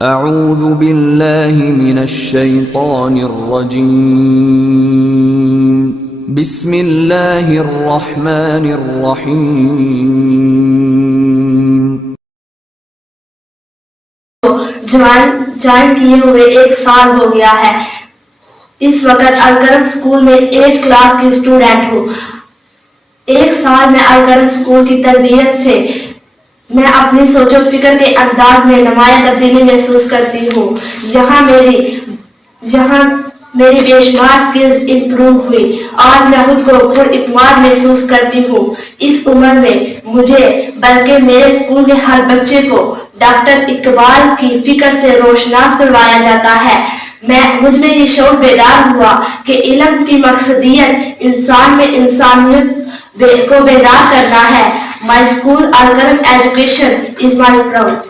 अऊज़ु बिल्लाहि मिनश्शैतानिर्रजीम। बिस्मिल्लाहिर्रहमानिर्रहीम। ज्वाइन किए हुए 1 साल हो गया है। इस वक्त अलकरम स्कूल में 8 क्लास की स्टूडेंट हूँ। 1 साल में अलकरम स्कूल की तरबियत से मैं अपनी सोचो फिक्र के अंदाज में नुमाया तब्दीली महसूस करती हूँ। यहाँ मेरी बेशुमार स्किल्स इम्प्रूव हुई। आज मैं खुद को खुद-इत्मीनान महसूस करती हूँ। इस उम्र में मुझे बल्कि मेरे स्कूल के हर बच्चे को डॉक्टर इकबाल की फिक्र से रोशनास करवाया जाता है। मुझ में ये शौक बेदार हुआ कि इल्म की मकसदियत इंसान में इंसानियत को बेदार करना है। My school Alkaram education is my proud.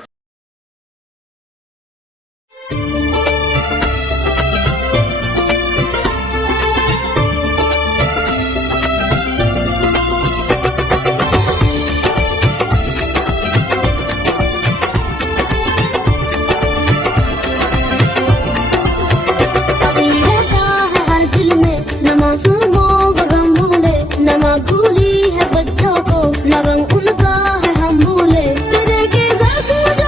भूली है बच्चों को, नगम उनका है हम भूले। तेरे के जख्म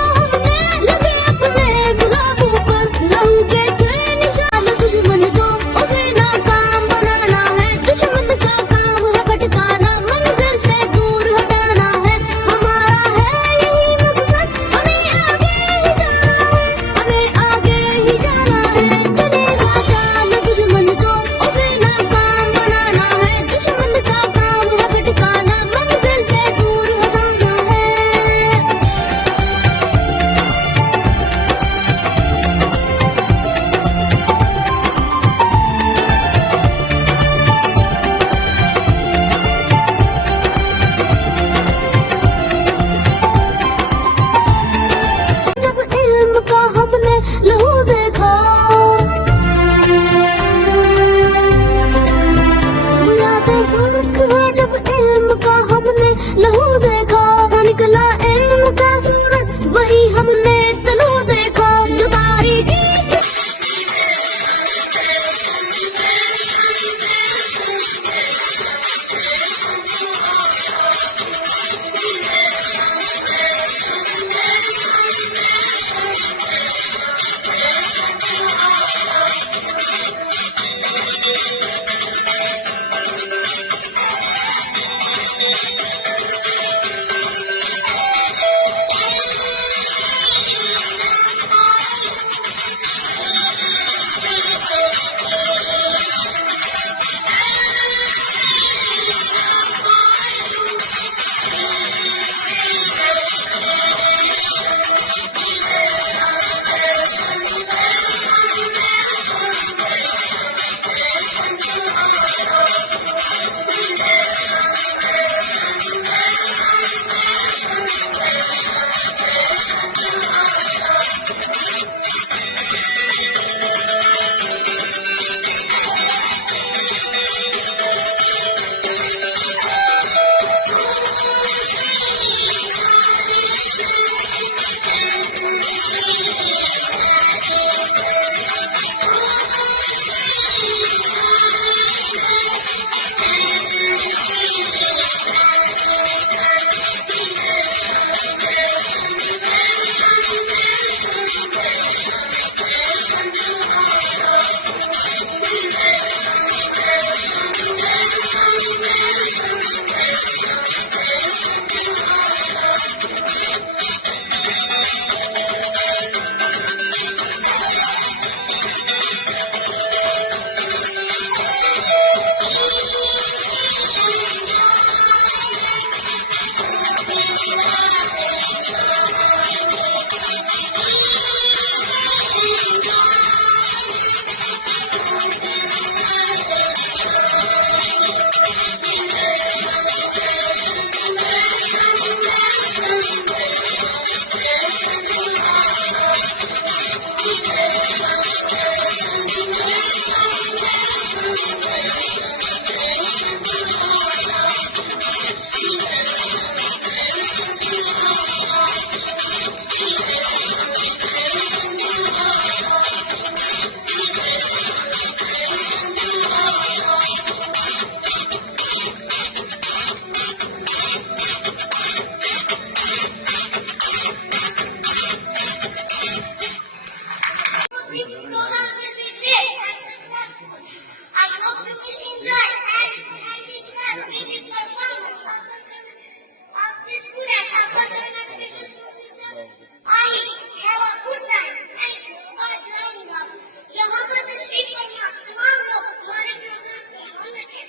Bye. Have a good time. Thank you for joining us. यहाँ पर तशरीफ फरमा तमाम लोग हमारे प्रोग्राम के स्वागत है।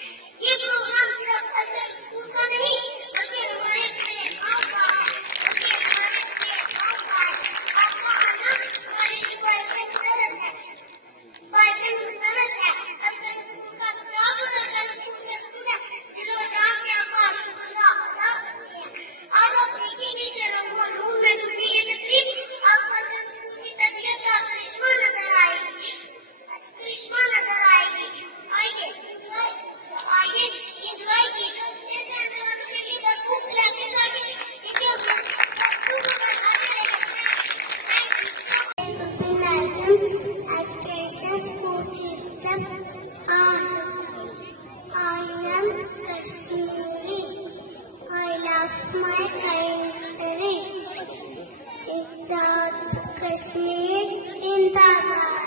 ये प्रोग्राम सिर्फ अंदर स्कूल का नहीं बल्कि हमारे आपका आना हमारे डिपार्टमेंट समझ है अब तक स्कूल का स्टाफ और स्कूल के स्टूडेंट जिन्होंने जाके आपका शुक्रिया अदा करते हैं। आज हम सीखेंगे कि रूम में दूसरी ये तकलीफ आपको स्कूल की तबीयत का करिश्मा नजर आएगी। आइए इंजॉय कीजिए स्टेज पे आपके लिए भरपूर क्लैपिंग आगे education school system I am Kashmiri. I love my country. Azad Kashmir Zindabad.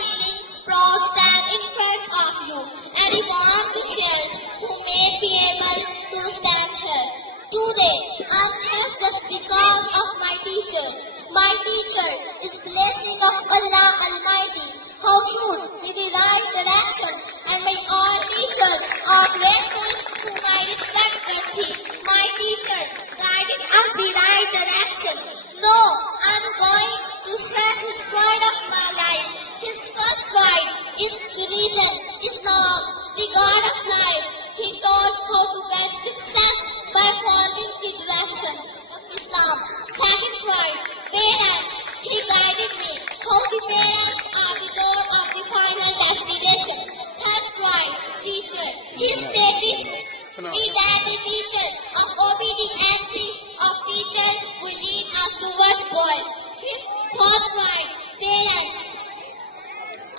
Feeling proud stand in front of you and I want to share to make me able to stand here. Today I'm here just because of my teacher. My teacher is blessing of Allah Almighty. How should be the right direction and my all teachers are grateful to my respected my teacher guided us the right direction. No, I'm going to share his pride of my life. His first pride is religion, Islam, the God of life. He taught how to get success by following the direction of Islam. Second pride, parents. He guided me how the parents are the door of the final destination. Third pride, teacher. He stated me that the teacher of obedience of teacher will lead us towards God. Fifth, fourth pride, parents.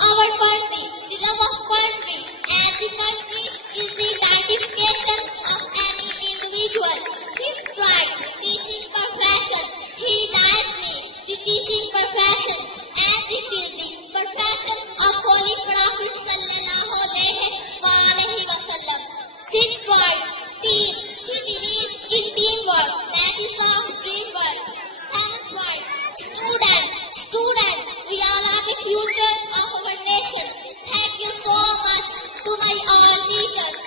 Our country, the love of country, and the country is the identification of any individual. Fifth pride, teaching profession. He guides me, the teaching profession, as it is the profession of Holy Prophet Sallallahu Alaihi Wasallam. Sixth pride, team. He believes in teamwork. That is our dream work. Seventh pride, student. We all are the future of our nation. Thank you so much to my all teachers.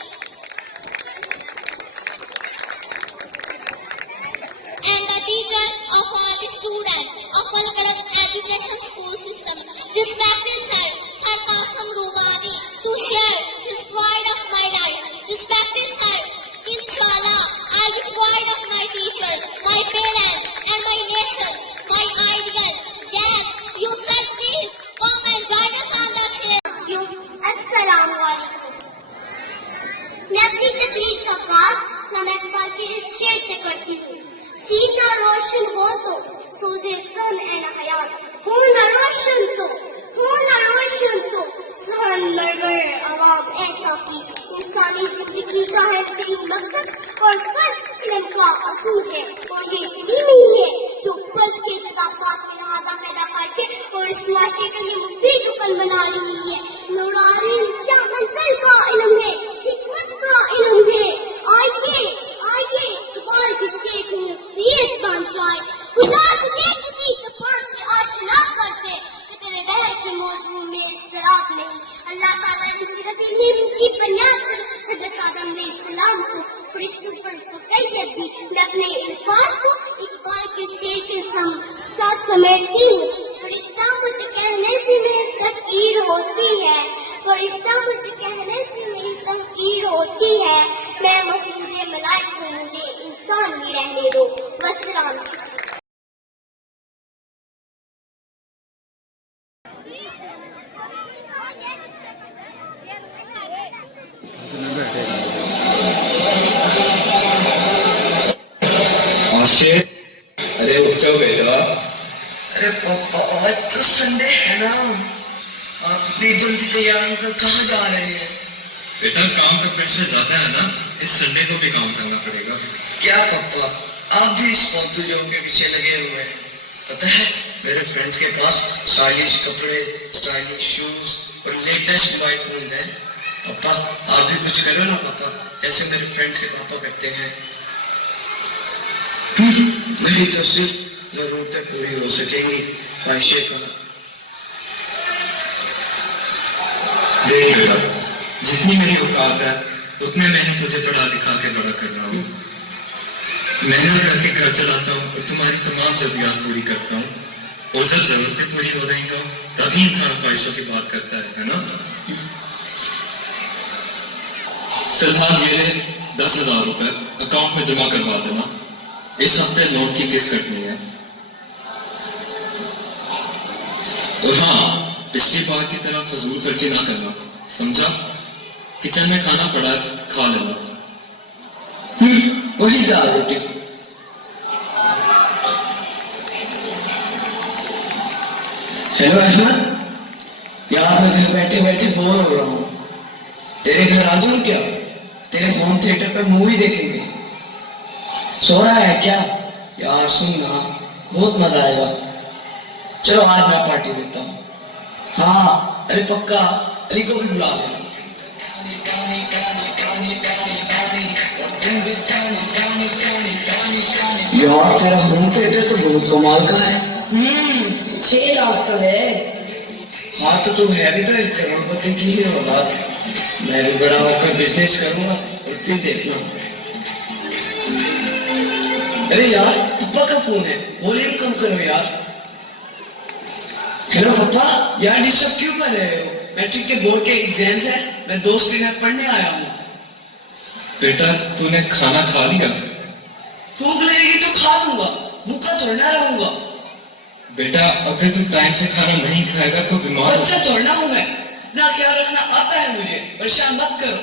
And the teacher of all the students of Al-Qalam Education School System. Respected Sir Qasem Rubani, to share his pride of my life. Respected Sir, Inshallah, I'll be proud of my teacher, my parents, and my nation, my ideal. Yes, you said please come and join us on the stage. Assalamualaikum. मैं अपनी तकरीर का आगाज लम्हे इकबाल के इस शेर से करती हूँ। सीना रोशन हो तो सोजे सन ए हयात, हो न रोशन तो सहन मरमर आवाम ऐसा की इंसानी जिंदगी का है करीब मकसद और फर्ज इल्म का असूल है और ये इल्म ही है जो फर्ज के जज़बात में लिहाजा पैदा करके और इस माशरे के लिए मुफीद रुकन बना रही है। नूरानी ऊंचा मंजिल का इल्म है, हिकमत का इल्म है। आइए इकबाल की शेर की नसीहत बन जाए। खुदा तुझे किसी तूफान से आशना कर दे कि तेरे बहर के मौजू में इस्तराब नहीं। अल्लाह ताला ने सिर्फ इल्म की बुनियाद पर हज़रत आदम अलैहिस्सलाम को फरिश्तों पर फौक़ियत दी। मैं अपने अल्फाज़ को इकबाल के शेर के साथ समेटती हूँ। फरिश्ता मुझे कहने से मेरी तहकीर होती है, फरिश्ता मुझे कहने से मेरी तहकीर होती है। मैं मसूदे मलाइक हूँ, मुझे इंसान भी रहने दो। वस्सलाम। अरे उठ जाओ बेटा। अरे पापा आज तो संडे है ना, आप इतनी जल्दी तैयारी कर कहाँ जा रहे हैं? बेटा काम का प्रेशर ज्यादा है ना, इस संडे को भी काम करना पड़ेगा। क्या पापा आप भी इस फालतू जॉब के पीछे लगे हुए हैं? पता है मेरे फ्रेंड्स के पास स्टाइलिश कपड़े, स्टाइलिश शूज और लेटेस्ट मोबाइल फोन है। पापा आप भी कुछ करो ना पापा, जैसे मेरे फ्रेंड्स के पापा करते हैं। मेरी तो सिर्फ जरूरतें पूरी हो सकेंगी, ख्वाहिशें कहाँ। देख बेटा, जितनी मेरी औकात है उतने मैं ही तुझे पढ़ा लिखा के बड़ा कर रहा हूँ। मेहनत करके घर चलाता हूँ और तुम्हारी तमाम जरूरियात पूरी करता हूँ। और जब जरूरतें पूरी हो रही हो तभी इंसान ख्वाहिशों की बात करता है ना। फिलहाल ये ले 10,000 रुपए अकाउंट में जमा करवा देना। इस हफ्ते लोन की किस्त कटनी है। और हाँ, पिछली बार की तरह फजूल खर्ची ना करना, समझा? किचन में खाना पड़ा है, खा लेना। वही दाल रोटी। हेलो अहमद, यार मैं घर बैठे बैठे बोर हो रहा हूँ। तेरे घर आ जाऊं क्या? तेरे होम थिएटर पे मूवी देखेंगे। सो रहा है क्या? यार सुन ना, बहुत मजा आएगा। चलो आज मैं पार्टी देता हूँ। हाँ अरे पक्का, अली को भी बुला लेना। यार तेरा होम थिएटर तो बहुत कमाल का है। 6 लाख का है। हाँ तो तू है भी तो एक करोड़पति की ही औलाद। मैं भी बड़ा होकर बिजनेस करूंगा और फिर देखना। अरे यार पप्पा का फोन है, वॉल्यूम कम करो यार। हेलो पप्पा, यार डिस्टर्ब क्यों कर रहे हो? मैट्रिक के बोर्ड के एग्जाम्स है, मैं दोस्त के घर पढ़ने आया हूँ। बेटा तूने खाना खा लिया? भूख लगेगी तो खा लूंगा, भूखा थोड़ा ना रहूंगा। बेटा अगर तू टाइम से खाना नहीं खाएगा तो बीमार बच्चा थोड़ा हूं मैं, ना ख्याल रखना आता है मुझे, परेशान मत करो।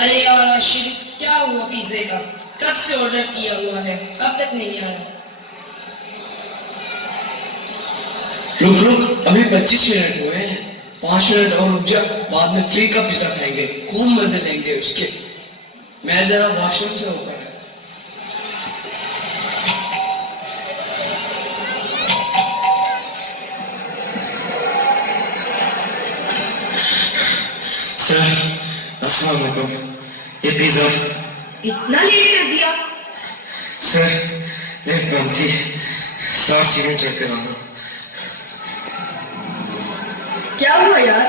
अरे यार आशिक, क्या हुआ पिज्जे का? कब से ऑर्डर किया हुआ है, अब तक नहीं आया। रुक रुक, अभी 25 मिनट हुए हैं। 5 मिनट और रुक जा, बाद में फ्री का पिज्जा खाएंगे, खूब मजे लेंगे उसके। मैं जरा वॉशरूम से होकर सर, अस्सलाम वालेकुम। ये पिज्जा इतना लेट कर दिया? सर लेट कम थी, 7 सीढ़ियां चढ़ कर आना। क्या हुआ यार?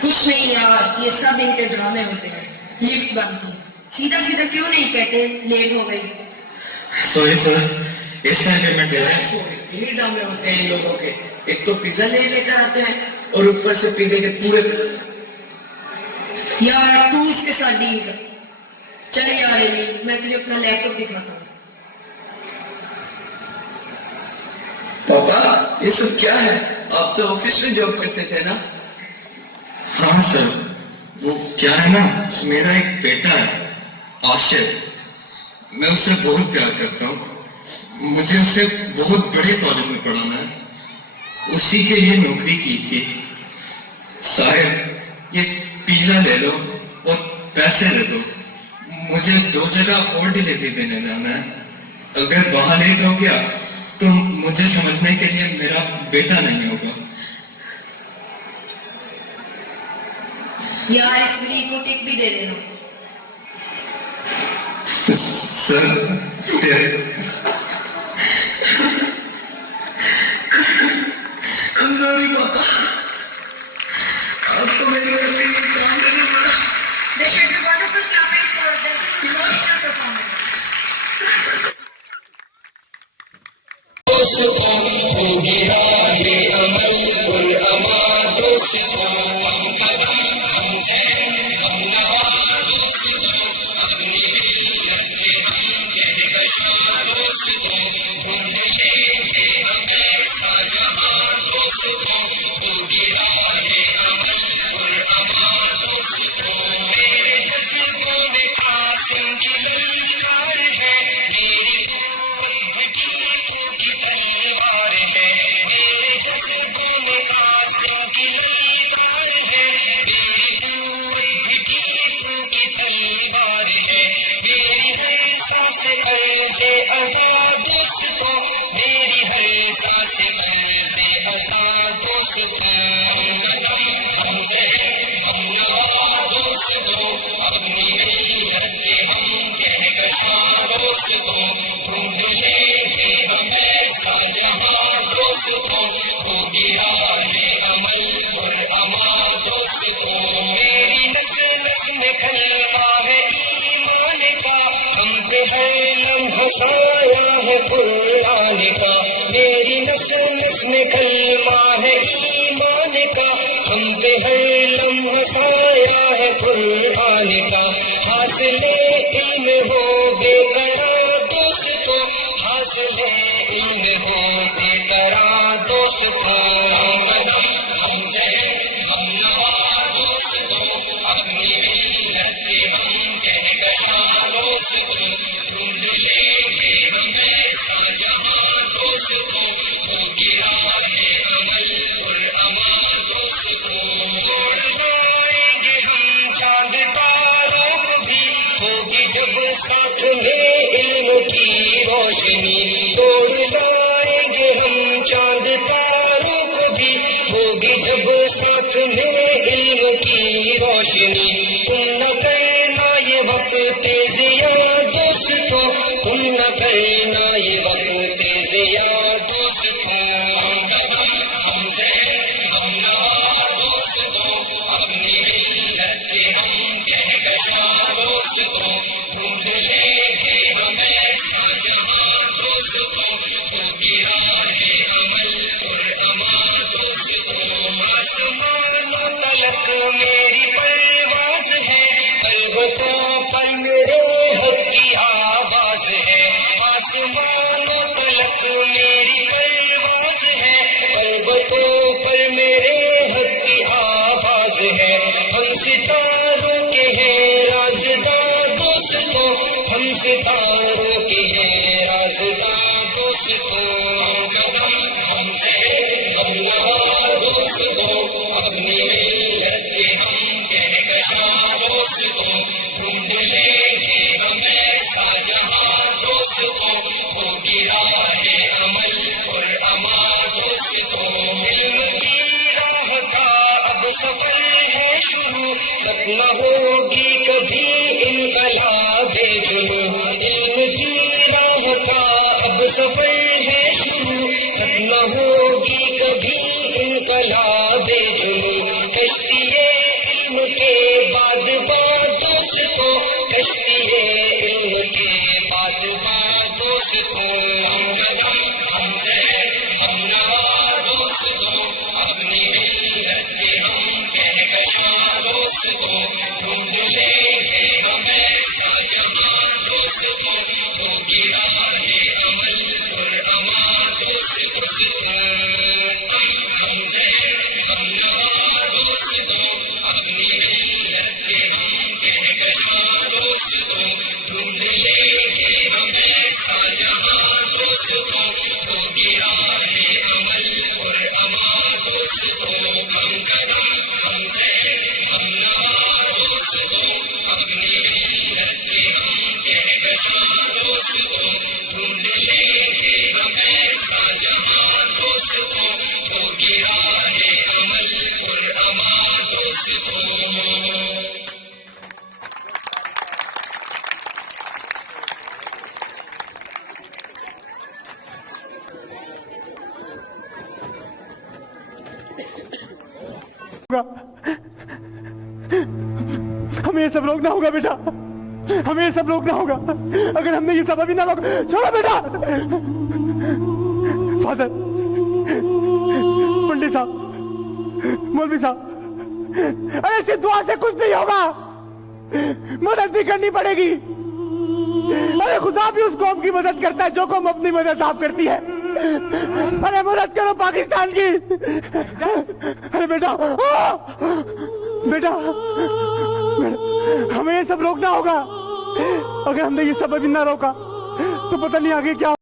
कुछ नहीं यार, ये सब इनके ड्रामे होते हैं। लिफ्ट बंद थी, सीधा सीधा क्यों नहीं कहते लेट हो गई। सॉरी सर, इस टाइम पेमेंट दे दें। यही ड्रामे होते हैं इन लोगों के। एक तो पिज्जा लेकर आते हैं और ऊपर से पिज्जे के पूरे। यार तू इसके साथ डील कर। चल यार एली, मैं तुझे अपना लैपटॉप दिखाता हूँ। पापा ये सब क्या है? आप तो ऑफिस में जॉब करते थे ना? हाँ सर, वो क्या है ना, मेरा एक बेटा है आशिफ। मैं उससे बहुत प्यार करता हूँ। मुझे उसे बहुत बड़े कॉलेज में पढ़ाना है, उसी के लिए नौकरी की थी। साहब ये पिज्जा ले लो और पैसे दे दो। मुझे 2 जगह और डिलीवरी देने जाना है। अगर वहां लेट हो गया तो मुझे समझने के लिए मेरा बेटा नहीं होगा। यार इस बिल्ली को टिप भी दे देना। सर सॉरी पापा, आपको मेरे लिए काम करना पड़ा। They should be wonderful clapping for this emotional performance. मेरी शाहजहां दोस्तों हो गया है अमल पर अमा दोस्तों मेरी नस्ल नस्ल में कलमा है ईमान का हम पे हर लम्हा साया है कुरान का मेरी नस्ल नस्ल में कलमा है ईमान का हम पे हर लम्हा साया है कुरान का हासिले इल्म हो बेकरार दोस्तों हासिले इल्म हो बेकरार दोस्तों हम जहर हम नवा दोस्तों अपनी मिल्लत के हम कहकशा दोस्तों ढूंढ लेंगे हमें शाहजहां दोस्तों हो गया है अमल पर अमा दोस्तों तोड़ लाएंगे हम चांद तारों को भी होगी जब साथ में इल्म की रोशनी तोड़ लाएंगे हम चांद तारों को भी होगी जब साथ में इल्म की रोशनी तुम न करना ये वक्त तेजिया दोस्तों तुम न करना ये वक्त तेजिया दोस्तों हम जहर हम नवा दोस्तों अपनी मिल्लत के हम कहकशा दोस्तों ढूंढ लेंगे हमें शाहजहां दोस्तों हो गया है अमल पर अमा दोस्तों आसमानों तलक मेरी परवाज़ है पर्वतों पर मेरे हक की आवाज है आसमानों तलक मेरी परवाज़ है पर्वतों पर मेरे हक की आवाज है हम सितारों के हैं राज़दार दोस्तों हम सितारों के हैं राज़दार दोस्तों कदम हम जहर हम नवा दोस्तों अपनी मिल्लत के हम कहकशा दोस्तों ढूंढ लेंगे हमें शाहजहां दोस्तों हो गया है अमल पर अमा दोस्तों इल्म की राह का अब सफर है शुरू खत्म होगी कभी इनकलाबे जुनून इल्म की राह का अब सफर है शुरू खत्म होगी कभी इनकलाबे जुनून कश्तिए इल्म के बाद दोस्तों कश्तिए इल्म के बाद दोस्तों हम जहर हम नवा दोस्तों अपनी मिल्लत के हम कहकशा दोस्तों ढूंढ लेंगे हमें शाहजहां दोस्तों हो गया है अमल पर अमा दोस्तों हम जहर हम नवा दोस्तों अपनी मिल्लत के हम कहकशा दोस्तों ढूंढ लेंगे हमें शाहजहां दोस्तों हो गया है अमल पर अमा दोस्तों हम कदम हम जहर हम नवा दोस्तों अपनी मिल्लत के हम कहकशा दोस्तों ढूंढ लेंगे हमें शाहजहां दोस्तों हो गया है अमल पर अमा दोस्तों हमें ये सब रोकना होगा बेटा हमें ये सब रोकना होगा अगर हमने ये सब अभी ना रोक छोड़ो बेटा फादर पंडित साहब मौलवी साहब अरे सिर्फ दुआ से कुछ नहीं होगा मदद भी करनी पड़ेगी अरे खुदा भी उस कौम की मदद करता है जो कौम अपनी मदद आप करती है अरे मदद करो पाकिस्तान की अरे बेटा बेटा हमें ये सब रोकना होगा अगर हमने ये सब अभी ना रोका तो पता नहीं आगे क्या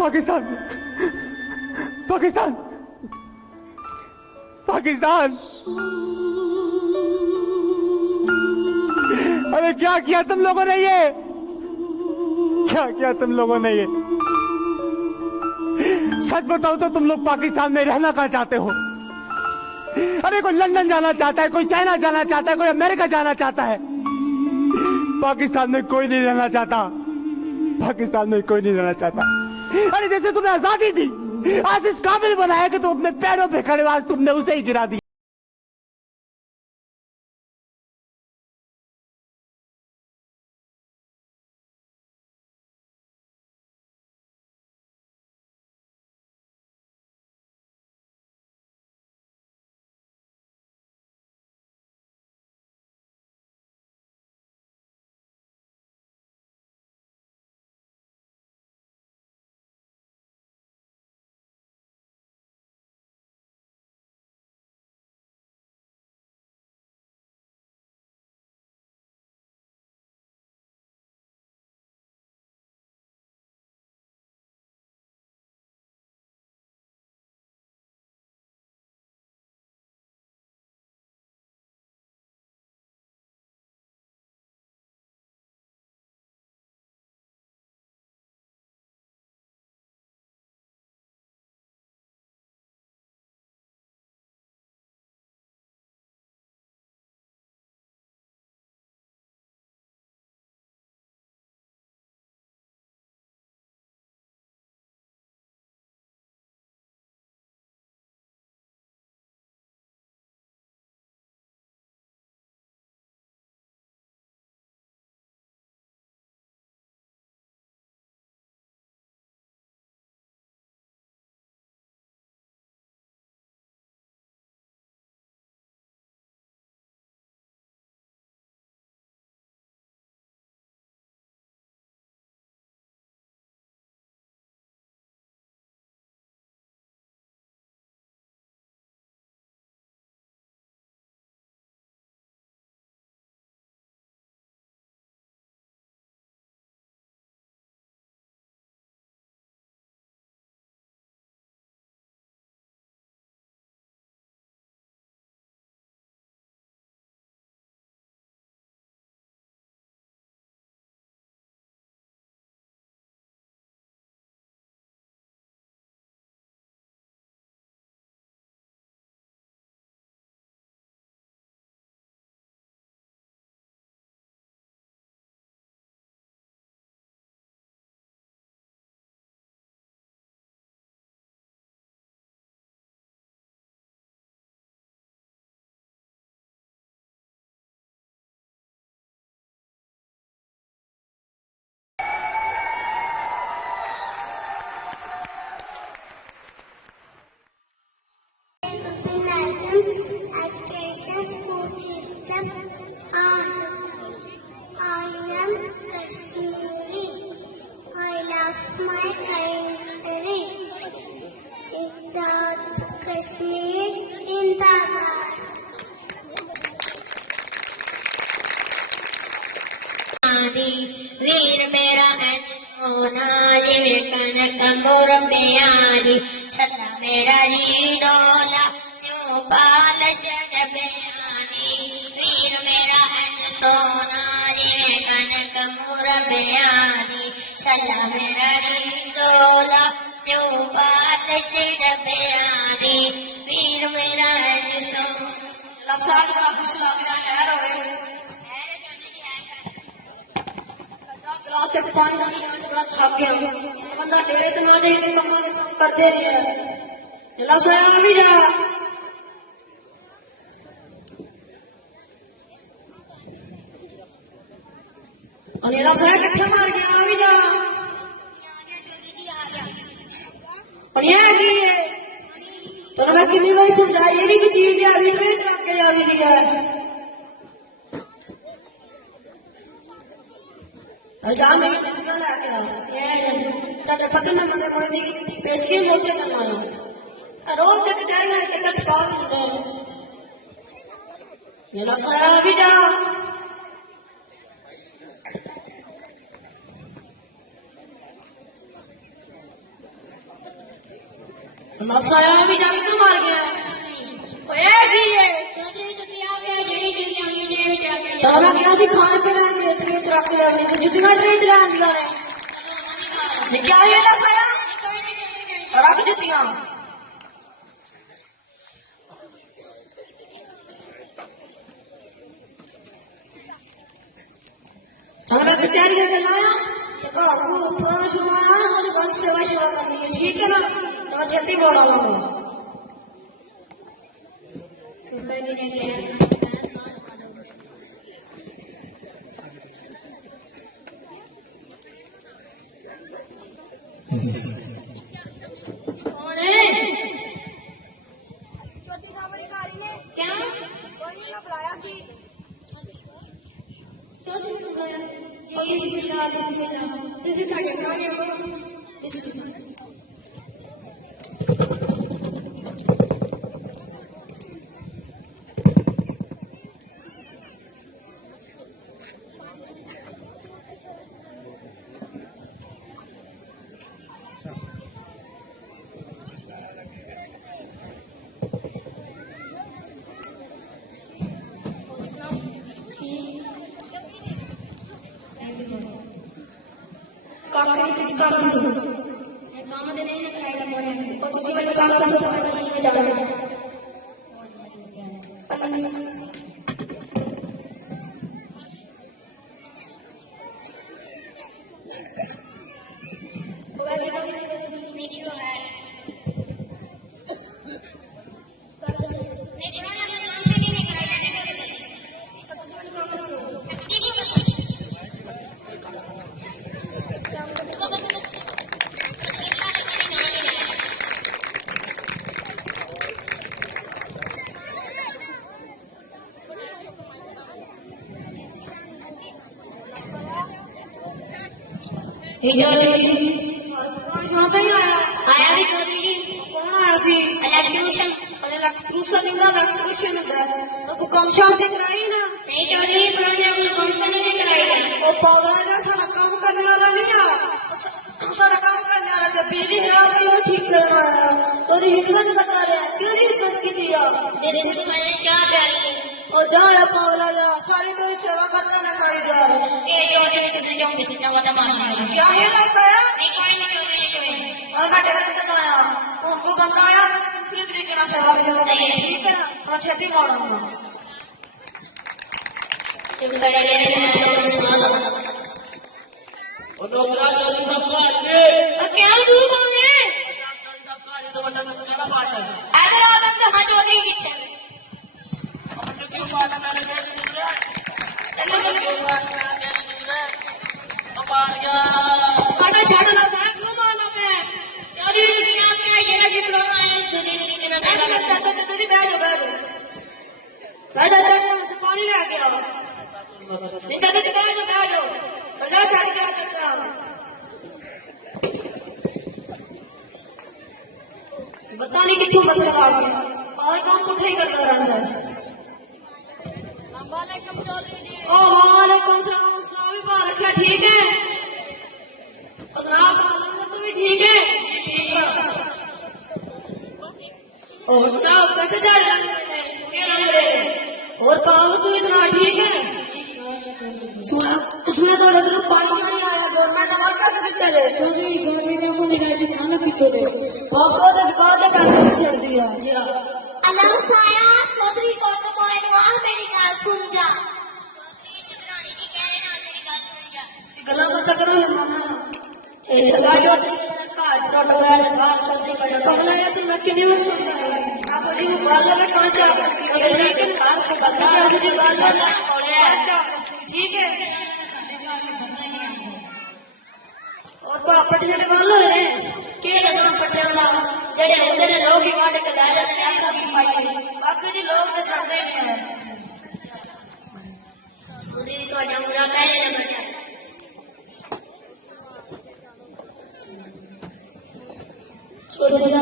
पाकिस्तान पाकिस्तान पाकिस्तान अरे क्या किया तुम लोगों ने ये? क्या किया तुम लोगों ने ये? सच बताओ तो तुम लोग पाकिस्तान में रहना कहाँ चाहते हो? अरे कोई लंदन जाना चाहता है, कोई चाइना जाना चाहता है, कोई अमेरिका जाना चाहता है। पाकिस्तान में कोई नहीं रहना चाहता। पाकिस्तान में कोई नहीं रहना चाहता। अरे जैसे तुम्हें आजादी दी, आज इस काबिल बनाया कि तुम अपने पैरों पे खड़े, आज तुमने उसे ही गिरा दिया। Education school system. I am Kashmiri. I love my country. South Kashmir Zindabad. वीर मेरा है सोना जिवे कनक मोर प्यारी सदा मेरा जी डोला न्यू पाल शग प्यारी वीर मेरा है सोना जिवे कनक मोर प्यारी सदा मेरा जी डोला न्यू पाल शग प्यारी वीर मेरा है सोना लफ्ज़ का खुश लग रहा है से पानी बड़ा थक गया बंदा डेरे तो ना जाए तो कमा के काम करते रहे जला साया भी जा और ये साया किथे मार गया भी जा और ये की है तो मैं कितनी बार समझाई ये की चीज है अभी ट्रेन चला के जा भी है अजाम में कितना लाके ये तब फकर न मने मोड़े दी पेशगी मोटे करना रोज तक जाएगा टिकट कॉल ये लोग सारा भी जा मसाया भी जाके तू मार गया ओए भी है चौधरी ਤੁਸੀਂ ਆ ਗਿਆ ਜਿਹੜੀ ਜਿਹੜੀ ਆਈ ਨੇ ਵੀ ਜਾ ਕੇ तो मैं क्या सी खाने पीने से ट्रे च रख लिया अपनी जुती में ट्रे च रख लिया ने क्या ये ना साया रख जुतियां चल मैं कचहरी में लाया तो घर को फोन सुनाया मुझे बस सेवा करनी है ठीक है ना तो मैं जल्दी बोल रहा हूँ कौन है ਚੌਥੀ ਸਾਹਮਣੇ ਘਰ ਨੇ क्या ਕੋਈ ਨਾ ਬੁਲਾਇਆ ਸੀ चौधरी ने बुलाया जी बिस्मिल्लाह तुझे साढ़े कराने हो काकड़ी किसी काम से काम दे नहीं ना कराएगा बोले और किसी वाले काम का सब नहीं में जाना है कौन सुनता ही आया भी चौधरी जी कौन आया सी इलेक्ट्रिशियन इलेक्ट्रिशियन इलेक्ट्रिशियन तो काम शांति कराई ना नहीं चौधरी पुराने अपनी कंपनी ने कराई है वो पागल का सारा काम करने वाला नहीं आया सारा काम करने वाला जब बिजली खराब हुई और ठीक करना आया तो हिम्मत करता रहा क्यों नहीं हिम्मत की दिया जैसे से मैंने क्या प्यारी है और जा पागल सारी तो सेवा करता ना सारी जा ये चौधरी किसी जाऊं किसी से वादा मारना क्या है लाया नहीं कोई नहीं चौधरी कोई और मैं ठहर तक आया उनको बंदा आया दूसरे तरीके से सेवा की जगह सही है। ठीक है ना और छेती मोड़ूंगा तुम बड़े ले क्या तू कौन है इधर आदम तो हाँ चौधरी की साढ़े छड़ ला साहब क्यों मारना मैं चौधरी किसी नाम के ये ना डिप्लोमा है तुझे मेरी इतना ऐसे सारा मैं चाहता था तेरी बैठ जा मुझे पानी ले गया नहीं चाहते तो बैठ जाओ बजा छड़ के आ चुका बता नहीं कितों मतलब आ गया और काम पुठा ही करता रहता है ओ वालेकुम सलाम सलाम भी बाहर रखा ठीक है सलाम तो भी ठीक है और सलाम कैसे जा रहा है और पाओ तू इतना ठीक है सुना तो इधर पानी नहीं आया गवर्नमेंट हमारे पैसे देते है गवर्नमेंट को निकाल के खाना पीते थे आपको तो बाद में पैसे छोड़ दिया अल्लाह साया चौधरी कौन को पॉइंट वाह मेरी गाल सुन जा चौधरी चुदरानी जी कह रहे ना मेरी गाल सुन जा गला मत करो ये चला जो का छोटा वाला बात चौधरी बड़ा कमला या तुम कितने बार सुनता है आप बोली को गाल में कौन सा अगर ठीक है कार को बता मुझे गाल में ठीक है और पापड़ जड़े गाल हो रहे के कसम पट्टे वाला जड़े होते ने लोग ही वाटे के दादा ने आपका की पाई बाकी जी लोग तो छड़ते नहीं है चौधरी तो जमुना पहले ने बचा चौधरी का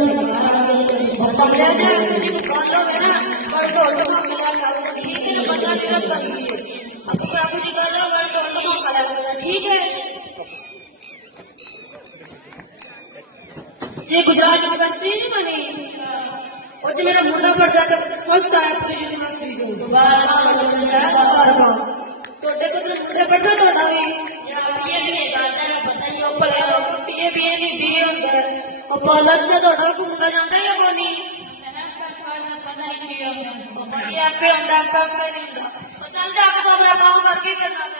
कमरा जा किसी को गाल हो ना पर तो का मिला था ठीक है ना पता दिक्कत बन गई है अब तो आपको निकाल लो अगर तो का मिला ठीक है ये गुजरात यूनिवर्सिटी नहीं बनी ਉੱਥੇ ਮੇਰਾ ਮੁੰਡਾ ਪੜਦਾ ਤੇ ਫਸਟ ਆਇਆ ਪੂਰੀ ਯੂਨੀਵਰਸਿਟੀ ਚੋਂ ਤੁਹਾਡੇ ਕੋਲ ਮੁੰਡੇ ਪੜਦਾ ਤੁਹਾਡਾ ਵੀ ਯਾਰ ਪੀਏ ਕਰਦਾ ਪਤਾ ਨਹੀਂ ਉਹ ਭਲਿਆ ਪੀਏ ਨਹੀਂ ਬੀਏ ਹੁੰਦਾ ਉਹ ਪਾਲਕ ਦਾ ਤੁਹਾਡਾ ਕੋਈ ਮੁੰਡਾ ਜਾਂਦਾ ਜਾਂ ਕੋਈ ਨਹੀਂ ਪਤਾ ਨਹੀਂ ਕੀ ਹੁੰਦਾ ਇਹ ਆਪੇ ਹੁੰਦਾ ਕੰਮ ਨਹੀਂ ਹੁੰਦਾ ਉਹ ਚੱਲ ਜਾ ਕੇ ਤੂੰ ਆਪਣਾ ਕੰਮ ਕਰਕੇ ਕਰਨਾ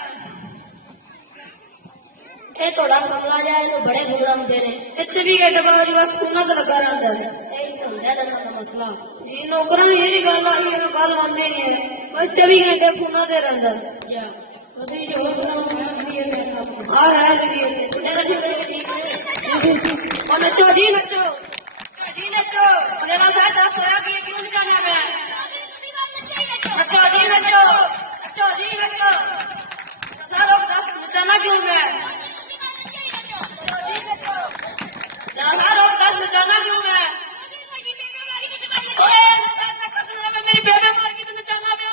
ਇਹ ਤੁਹਾਡਾ ਕਮਲਾ ਜਿਹਾ ਇਹਨੂੰ ਬੜੇ ਪ੍ਰੋਗਰਾਮ ਦੇ ਨੇ ਇੱਥੇ ਵੀ ਘੰਟੇ ਬਾਅਦ ਬਸ ਫੋਨਾਂ ਤੇ ਲੱਗਾ ਰਹਿੰਦਾ ਹੈ ਇਹ ਧੰਦਾ ਦਾ ਮਸਲਾ ਜੀ ਨੌਕਰਾਂ ਨੂੰ ਇਹ ਗੱਲ ਆਈ ਹੈ ਗੱਲ ਮੰਨਦੇ ਨਹੀਂ ਹੈ ਬਸ 24 ਘੰਟੇ ਫੋਨਾਂ ਤੇ ਰਹਿੰਦਾ ਜਾ ਉਹਦੀ ਜੋ ਆ ਹੈ ਜੀ ਇਹ ਤਾਂ ਠੀਕ ਹੈ ਉਹ ਨੱਚੋ ਜੀ ਨੱਚੋ ਮੇਰਾ ਸਾਥ ਦੱਸ ਹੋਇਆ ਕਿ ਕਿਉਂ ਨਹੀਂ ਜਾਣਿਆ ਮੈਂ ਨੱਚੋ ਜੀ ਨੱਚੋ ਸਾਰਾ ਦੱਸ ਨੱਚਣਾ ਕਿਉਂ ਮੈਂ नचाना क्यों मैं मेरी बेबे मार के तो नचाना भी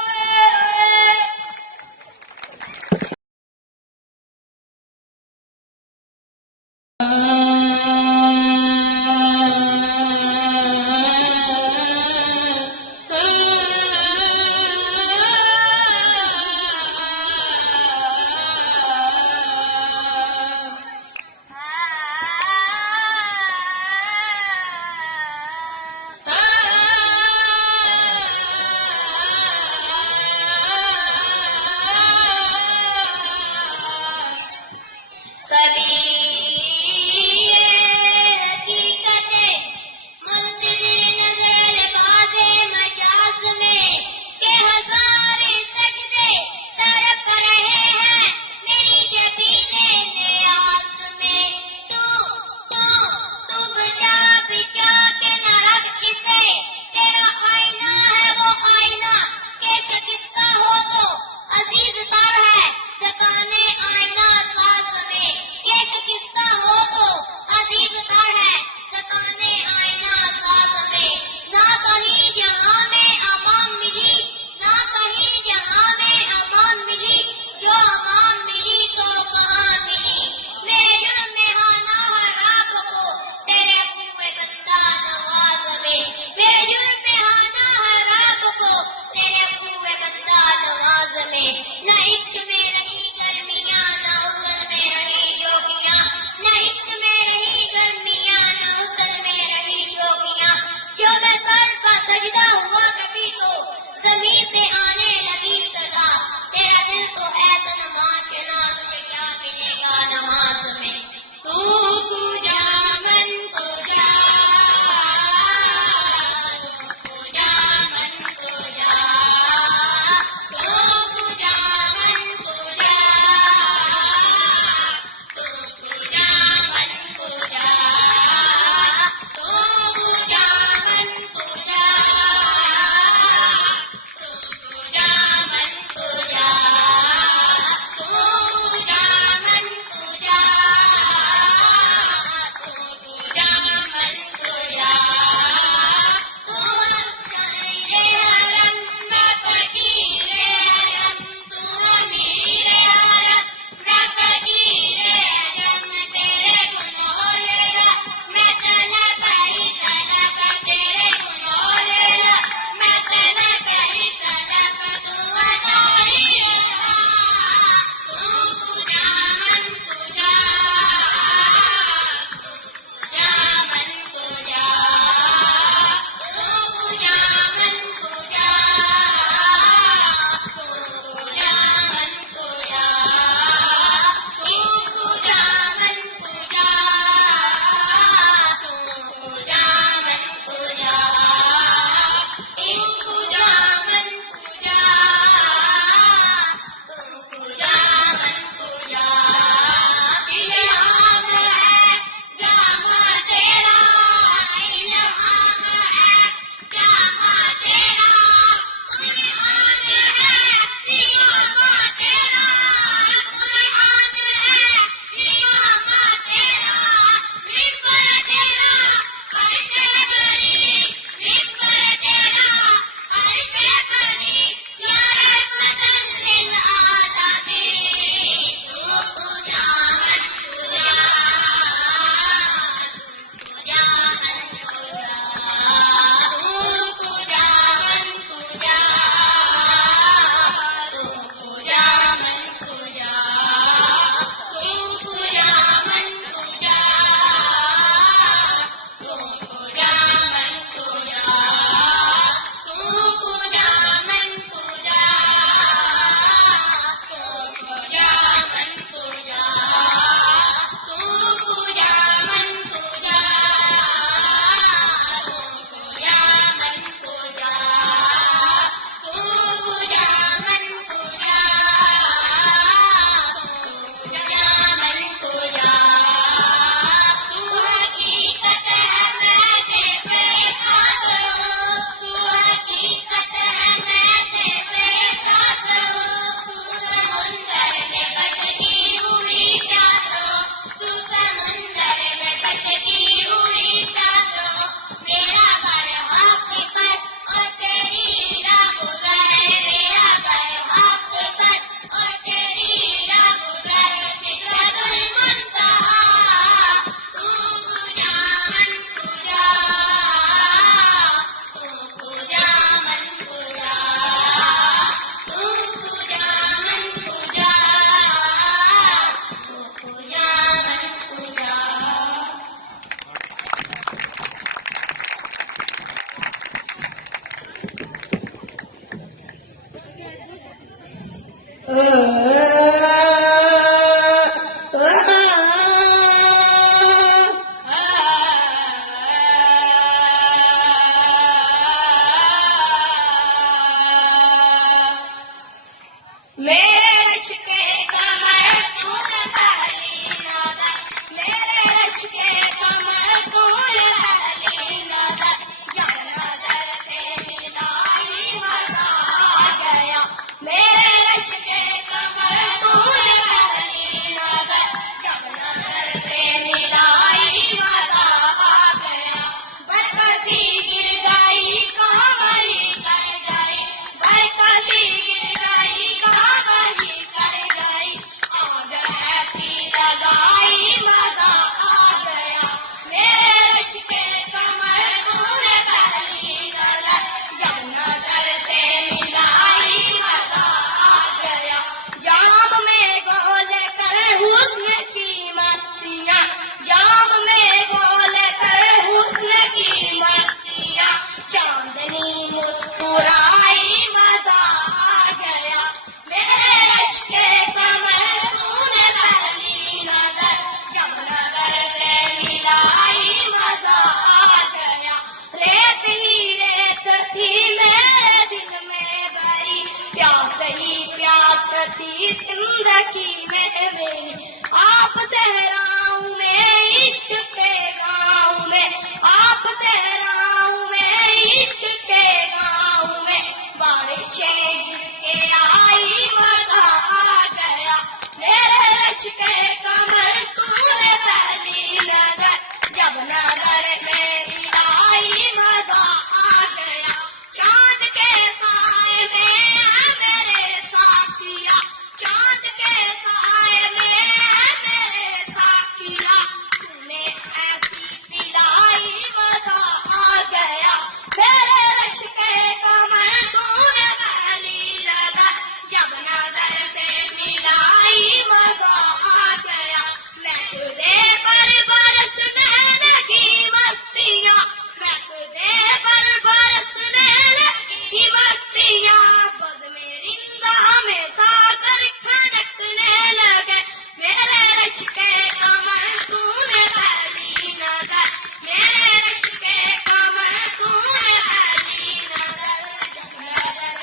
सकीने मेरी, आप सहराओं में इश्क के गाँव में, आप सहराओं में इश्क के गाँव में, बारिशें गिर के आई मजा आ गया, मेरे रश के कमर तूने पहली नजर, जब नजर मेरी आई मजा आ गया, चांद के साए में है मेरे साथिया, चांद के साए में है मेरे साथिया, तूने ऐसी पिलाई मजा आ गया, मेरे रश के कमर तूने पहली नजर, जब नजर से मिलाई मजा आ गया, मैं तुझे पर बरसने लगी मस्तियाँ, मैं तुझे पर बरसने लगी मस्तियाँ, बज़ में रिंदा में सागर खनकने लगे, मेरे रश के कमर तूने पहली नजर, मेरे रश के कमर तूने पहली नजर, जब नजर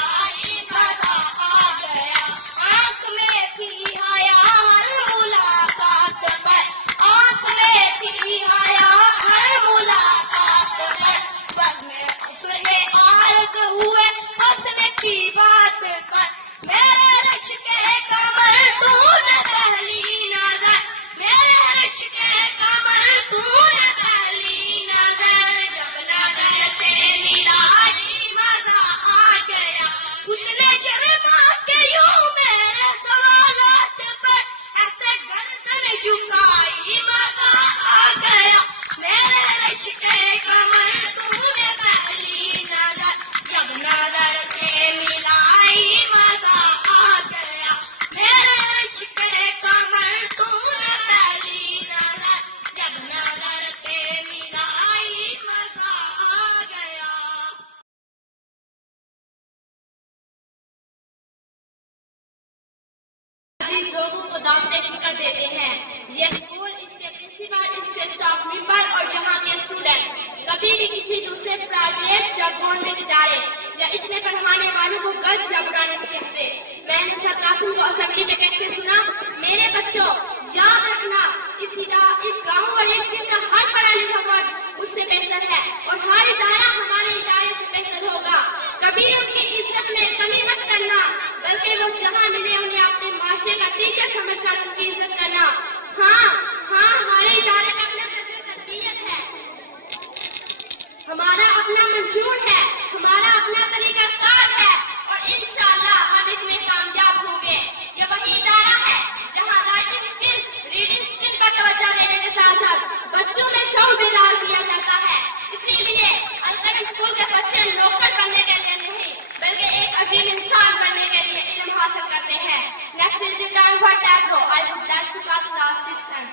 आई मजा आ गया, आँख में थी हया हर मुलाकात पर, आँख में थी हया हर मुलाकात पर, बस में उसने आरज़ हुए हंसने की बात पर, मेरे रश के कमर तूने पहली नजर, मेरे रश के कमर तूने पहली नजर, जब नजर से मिलाई मजा आ गया, उसने शर्मा के यूं मेरे सवालात पर ऐसे गर्दन झुकाई मजा आ गया, मेरे रश के कमर तूने पहली नजर, जब नजर से मिलाई मजा आ गया, मेरे रश के कमर तूने पहली नजर, जब नजर से मिलाई मजा आ गया। अजीज लोगों को दावतें फिक्र देते हैं, ये स्कूल, इसके प्रिंसिपल, इसके स्टाफ मेंबर और यहाँ के स्टूडेंट कभी भी किसी दूसरे प्राइवेट या गवर्नमेंट इदारे या इसमें पढ़ाने वालों को गलत या बुरा नहीं कहते। मैंने सर कासिम को असेंबली में कहते सुना, मेरे बच्चों याद रखना, इस गाँव और एक दिन का हर पढ़ा लिखा वर्ग उससे बेहतर है और हर इदारा हमारे इदारे से बेहतर होगा। कभी उनकी इज्जत में कमी मत करना, बल्कि वो जहाँ मिले उन्हें अपने माशरे का टीचर समझकर उनकी इज्जत करना। हाँ, हमारे इदारे का अपना तरबियत है, हमारा अपना मंशूर है, हमारा अपना तरीकाकार है और इंशाअल्लाह हम इसमें कामयाब होंगे। ये वही इदारा है जहाँ राइटिंग स्किल, रीडिंग स्किल पर तवज्जो देने के साथ साथ बच्चों में शौक बेदार किया जाता है। इसीलिए अलकदम स्कूल के बच्चे नौकर बनने के लिए नहीं, बल्कि एक अजीम इंसान बनने के लिए इल्म हासिल करते हैं। Next is the time for tableau. I would like to call class 6 and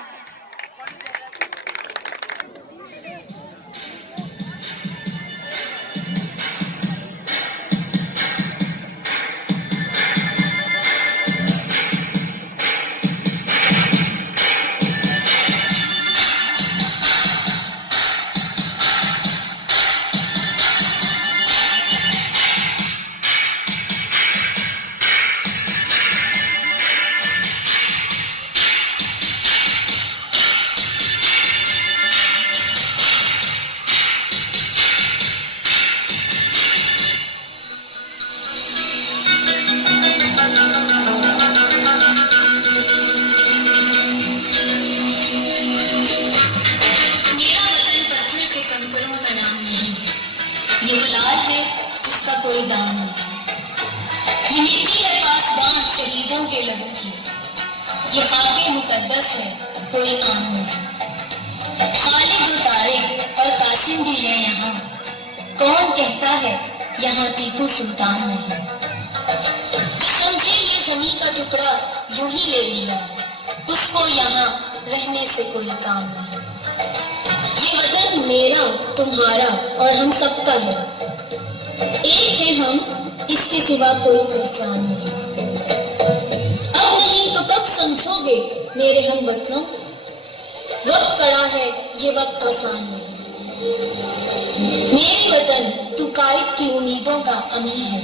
ये खाके मुकद्दस है, कोई आम नहीं। खालिद तारिक और कासिम भी है यहाँ, कौन कहता है यहाँ टीपू सुल्तान नहीं। तो समझे ये जमीन का टुकड़ा यूं ही ले लिया, उसको यहाँ रहने से कोई काम नहीं। ये वतन मेरा, तुम्हारा और हम सबका है, एक है हम, इसके सिवा कोई पहचान नहीं। अब नहीं तो कब समझोगे मेरे हम वतनों, वक्त कड़ा है ये वक्त आसान नहीं। मेरे वतन तू कायद की उम्मीदों का अमीर है,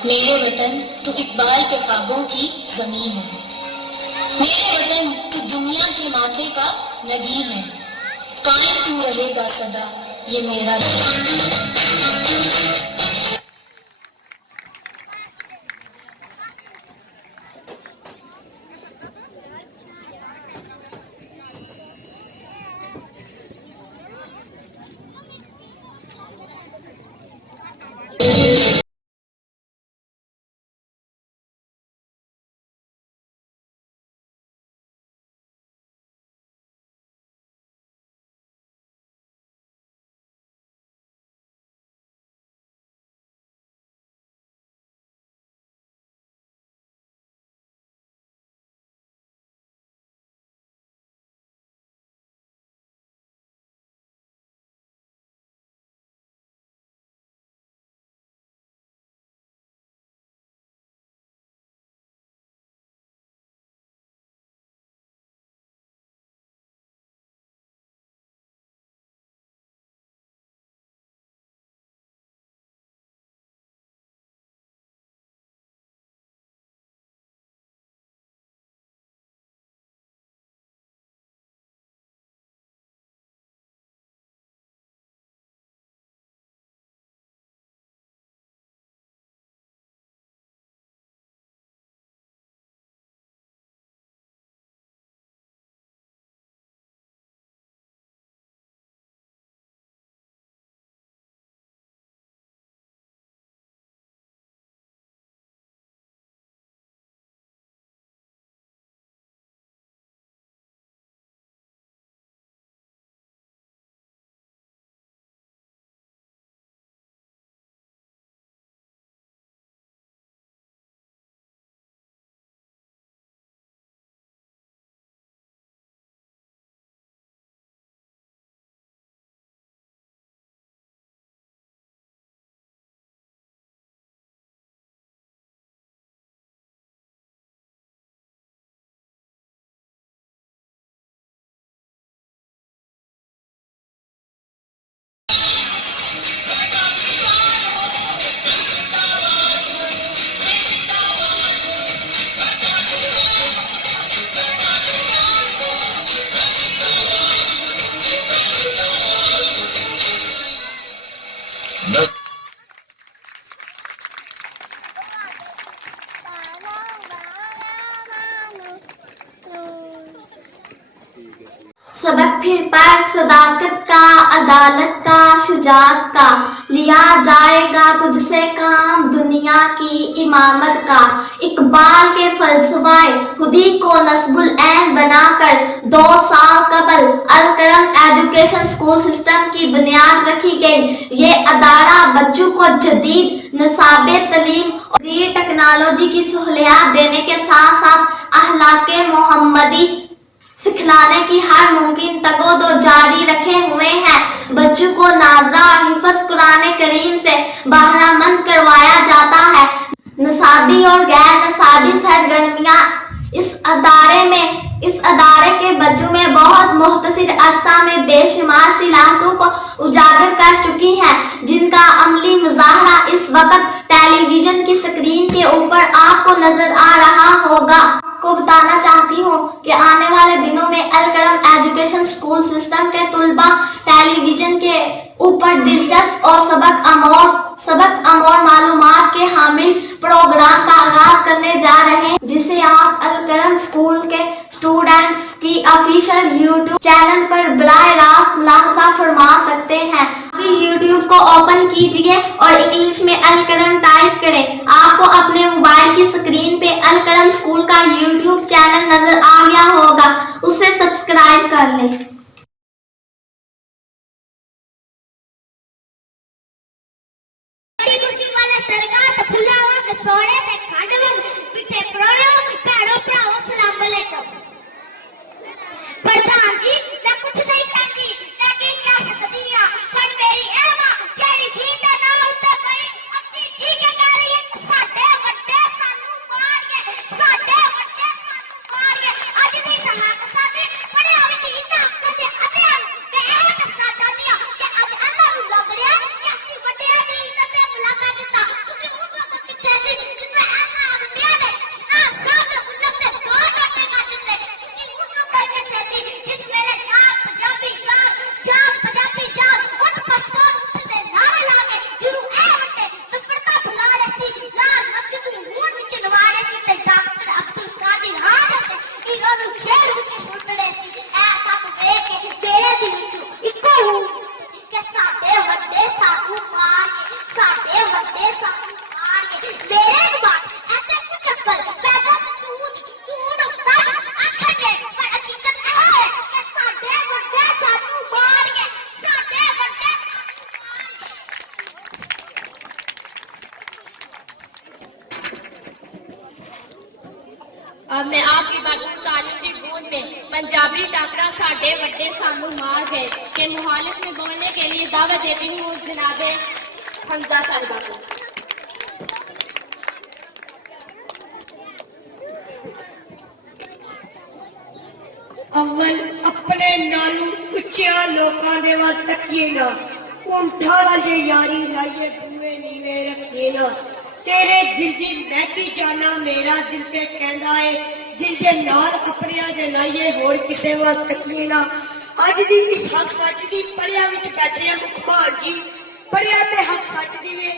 मेरे वतन तू इकबाल के ख्वाबों की जमीन है, मेरे वतन तू दुनिया के माथे का नगीन है, कायम तू रहेगा सदा ये मेरा सबक फिर पर सदाकत का, अदालत का, शुजात का, लिया जाएगा तुझसे काम दुनिया की इमामत का। इकबाल के फलसफाए खुदी को नस्बुल ऐन बनाकर 2 साल कबल अल-करम एजुकेशन स्कूल सिस्टम की बुनियाद रखी गई। ये अदारा बच्चों को जदीद निसाबे तलीम और टेक्नोलॉजी की सहूलियात देने के साथ साथ अखलाके मोहम्मदी सिखलाने की हर मुमकिन तगोदो जारी रखे हुए हैं। बच्चों को नाजरा और हिफ्ज़ कुरान करीम से बहरामंद करवाया जाता है। निसाबी और गैर निसाबी सरगर्मियां इस अदारे के बच्चों में बहुत मुख्तसर अरसा में बेशुमार सलाहियतों को उजागर कर चुकी हैं, जिनका अमली मुजाहरा इस वक्त टेलीविजन की स्क्रीन के ऊपर आपको नजर आ रहा होगा। को बताना चाहती हूँ कि आने वाले दिनों में अल-करम एजुकेशन स्कूल सिस्टम के तुलबा टेलीविजन के ऊपर दिलचस्प और सबक अमोर मालूमात के हामिल प्रोग्राम का आगाज करने जा रहे हैं, जिसे आप अल-करम स्कूल के स्टूडेंट्स की ऑफिशियल यूट्यूब चैनल पर बराह रास्त मुलाहजा फरमा सकते हैं। अभी यूट्यूब को ओपन कीजिए और इंग्लिश में अल-करम टाइप करें। आपको अपने मोबाइल की स्क्रीन पे अल-करम स्कूल का यूट्यूब चैनल नजर आ गया होगा, उसे सब्सक्राइब कर लें। प्रधान जी मैं कुछ नहीं कहती, लेकिन क्या सकती है पर मेरी एवा जेरी भी ना उतर गई। अच्छी जी के कह रही है साडे वड्डे सानू मार के आज नहीं सहा साडे बड़े होई थी ना मैं आपकी भरपूर तालीम की गूंज में पंजाबी टाकरा साढ़े वड्डे सानू मार गए के मुहालिफ में बोलने के लिए दावत देती हूँ जनाबे हमजा साहिबा को। अव्वल अपने नालू उच्चिया लोकां दे वल तकिए ना उंठाला जे यारी लाइए बुए नीवे रखिए ना तेरे दिल दी मैं भी जाना मेरा दिल ते कहंदा है दिल जे नाल अपने जे लाइए होर किसे वल तकिए ना अज दी इस हक सच दी पढ़िया विच बैठे हैं मुखपाल जी पढ़िया ते हक सच दी वे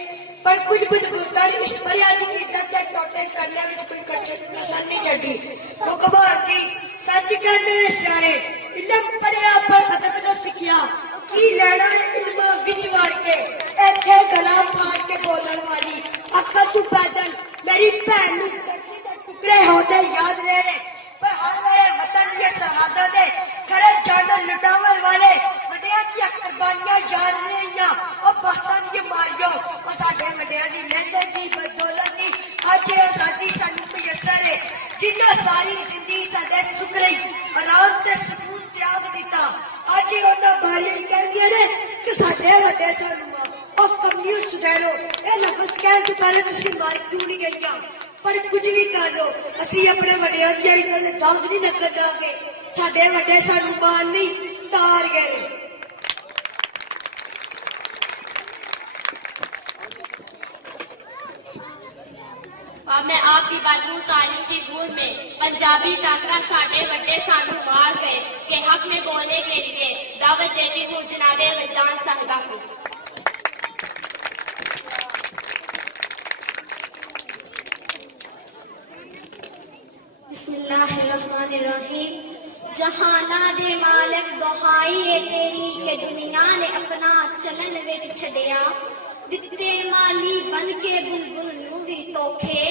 पर कुछ बुजुर्गां ने इस पढ़िया दी इज्जत ते टोटे करने विच कोई कसर नहीं छड्डी मुखपाल जी सच कहने सियाने इल्म पढ़िया पर अदब न सिखिया की लेना इल्म विच वार के इत्थे गला फाड़ के बोलण वाली अक्ल तू पैदल मेरी भैन नूं धरती दे टुकड़े होते याद रहने पर हर वाले वतन के शहादत दे खरे जान लुटावन वाले वड्डियां दी कुर्बानियां याद रहियां और बख्तां दी मारियो और साडे वड्डियां दी मेहनत दी बदौलत दी अज आजादी सानू मुयस्सर है जिन्ना सारी जिंदगी साडे सुख रही आराम ते सुकून त्याग दिता अज उन्हां बारे कहंदियां ने कि साडे वड्डे सानू और कम्युनिस्ट सुधारो ये लफ्ज कहने से पहले तुसी मार क्यों नहीं गईयां पर कुछ भी कर लो असी अपने वड्डियां दी इज्जत दे दाग नहीं लगन जाके साडे वड्डे सानू मार नहीं तार गए। मैं आपकी भरपूर तालीम की गूंज में पंजाबी टाकरा साढ़े वड्डे सानू मार गए के हक में बोलने के लिए दावत देती हूँ जनाबे विद्वान साहिबा को। बिस्मिल्लाहिर्रहमानिर्रहीम जहाना दे मालिक दुहाई है तेरी के दुनिया ने अपना चलन विच छड़िया दिते माली बन के बुलबुल नू भी तोखे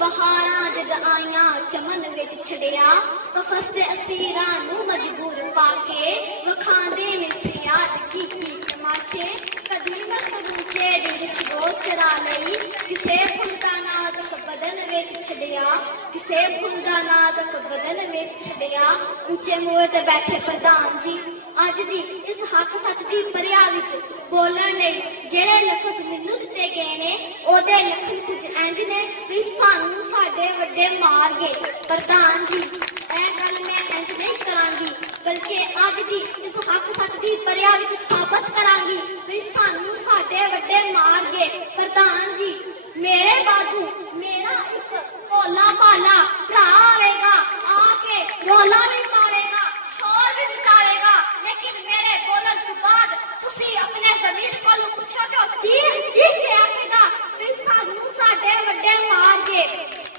बहारां जद आईयां चमन विच छड़िया कफस दे असीरां नू मजबूर पाके वखांदे ने सियाद की तमाशे कदीम करूचे दी रिश्वो चरा लई किसे फुलदा नाज़ुक बदन विच छड़िया किसे फुलदा नाज़ुक बदन विच छड़िया ऊंचे मोड़ ते बैठे प्रधान जी अज दी इस हक सच दी परिया विच बोलण लई जेड़े लफ्ज मैनू दिते गए ने ओदे लखन कुछ इंज ने भी सानू साडे वड्डे मार गए प्रधान जी ए गल मैं इंज नहीं करांगी बल्कि अज दी इस हक सच दी परिया विच साबित करांगी भी सानू साडे वड्डे मार गए प्रधान जी मेरे बाजू मेरा एक भोला भाला भरा आवेगा आके रोला भी पावेगा शोर भी मचावेगा लेकिन मेरे बोलन तो बाद तुसी अपने ज़मीर कोलों पुछोगे चीख चीख के आखेगा भी सानू साडे वड्डे मार गए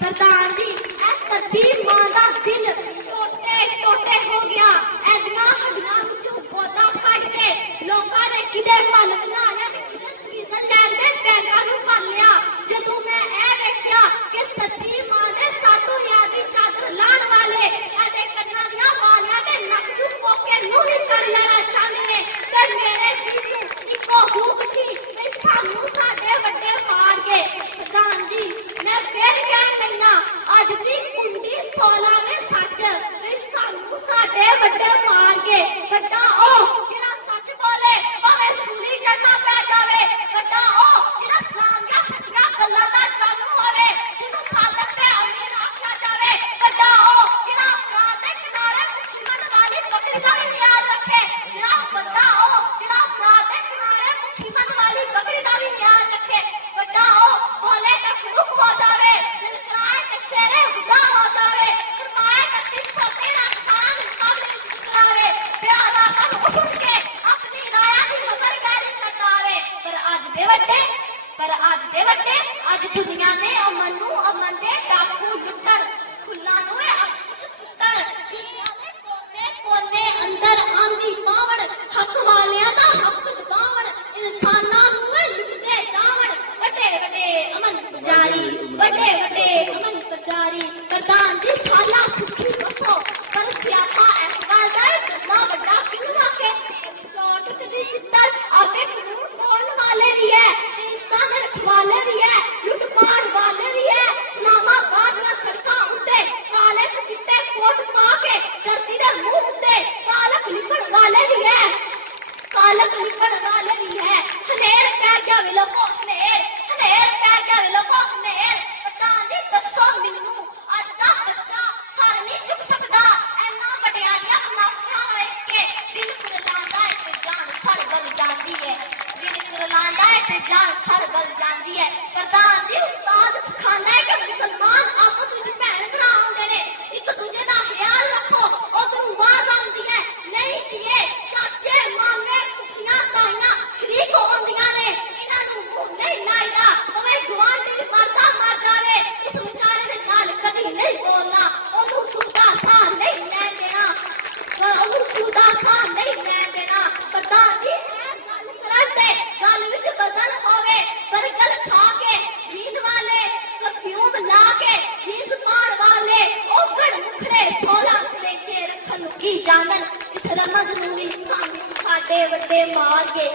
प्रधान जी इस तरतीब मां दा दिल टोटे टोटे हो गया एदना हड्डियां विचों पौधा कट के लोकां ने किदे फल बनाया ते किदे स्विट्जरलैंड दे बैंकां नूं भर लिया जदों मैं ए वेखिया कि तरतीब मां दे सातों याद दी चादर लाण वाले एदे कन्नां दियां वालियां ते नक चों पोके नूं ही कर लेना चाहंदे ने ते मेरे दिल चों इक्को हुक उठी भी सानू साडे वड्डे मार गए प्रधान जी मैं फिर कहण लईना अज दी कुंडी 16 ने सच भी सानू साडे वड्डे मार गए वड्डा ओ जिहड़ा सच बोले भावें सूली जन्ना पै जावे वड्डा ओ जिहड़ा सलाम दा सच्चियां गल्लां दा जानू होवे जिन्नू सादक ते अमीर आख्या जावे वड्डा ओ जिहड़ा अपराध दे किनारे मुठीमन वाली बकरी दा भी ख्याल रखे जिहड़ा बंदा ओ जिहड़ा अपराध दे किनारे मुठीमन वाली बकरी दा भी ख्याल रखे वड्डा ओ बोले ते फरूख हो जावे दिल कराए ते शेरे खुदा हो जावे फरमाए ते 313 खान मुकाबले विच करावे ते आराकन उठ के अपनी राया दी खबरदारी करवावे पर आज दे वड्डे आज दुनिया ने अमन दे डाकू लुटण खुल्ला नू अख सुटण दुनिया दे कोने कोने अंदर आंदी पावण हक वालियां दा हक दबावण इंसानां नू लुटदे जावण वड्डे वड्डे अमन पुजारी वड्डे वड्डे अमन पुजारी प्रधान जी साला सुखी बसो पर सियापा इस गल दा बड़ा वड्डा किनू आखे चोट कदी चित्तर आपे कानून तोड़न वाले भी है इंसान रखवाले भी है लुटपाट वाले भी है इस्लामाबाद में सड़कां उठे काले ਤੇ ਜਾਨ ਸਰ ਵੱਲ ਜਾਂਦੀ ਹੈ। ਪ੍ਰਧਾਨ ਜੀ ਉਸਤਾਦ ਸਿਖਾਉਂਦਾ ਹੈ ਕਿ ਮੁਸਲਮਾਨ ਆਪਸ ਵਿੱਚ ਭੈਣ ਭਰਾ ਹੁੰਦੇ ਨੇ, ਇੱਕ ਦੂਜੇ ਦਾ ਖਿਆਲ ਰੱਖੋ। ਉਧਰੋਂ ਆਵਾਜ਼ ਆਉਂਦੀ ਹੈ, ਨਹੀਂ ਧੀਏ, ਚਾਚੇ ਮਾਮੇ ਫੁੱਫੀਆਂ ਤਾਈਆਂ ਸ਼ਰੀਕ ਹੁੰਦੀਆਂ ਨੇ, ਇਹਨਾਂ ਨੂੰ ਮੂੰਹ ਨਹੀਂ ਲਾਈਦਾ, ਭਾਵੇਂ ਗੁਆਂਢੀ ਮਰਦਾ ਮਰ ਜਾਵੇ, ਇਸ ਵਿਚਾਰੇ ਦੇ ਨਾਲ ਕਦੀ ਨਹੀਂ ਬੋਲਣਾ, ਉਹਨੂੰ ਸੁੱਧਾ ਸਾਹ ਨਹੀਂ ਲੈਣ ਦੇਣਾ, ਉਹਨੂੰ ਸੁੱਧਾ ਸਾਹ ਨਹੀਂ ਲੈਣ ਦੇਣਾ। ਪ੍ਰਧਾਨ ਜੀ ਗੱਲ ਕਰਨ ਤੇ ਗੱਲ ਵਿੱਚ ਵਜ਼ਨ ਹੋਵੇ, ਬਰਗਰ ਖਾ ਕੇ ਜੀਂਦ ਵਾਲੇ, ਪਰਫਿਊਮ ਲਾ ਕੇ ਜੀਂਦ ਪਾਉਣ ਵਾਲੇ, ਔਗਣ ਮੁਖੜੇ 16 ਕਲੇਜੇ ਰੱਖਣ ਨੂੰ ਕੀ ਜਾਣਨ, ਇਸ ਰਮਜ਼ ਨੂੰ ਵੀ ਸਾਨੂੰ ਸਾਡੇ ਵੱਡੇ ਮਾਰ ਗਏ।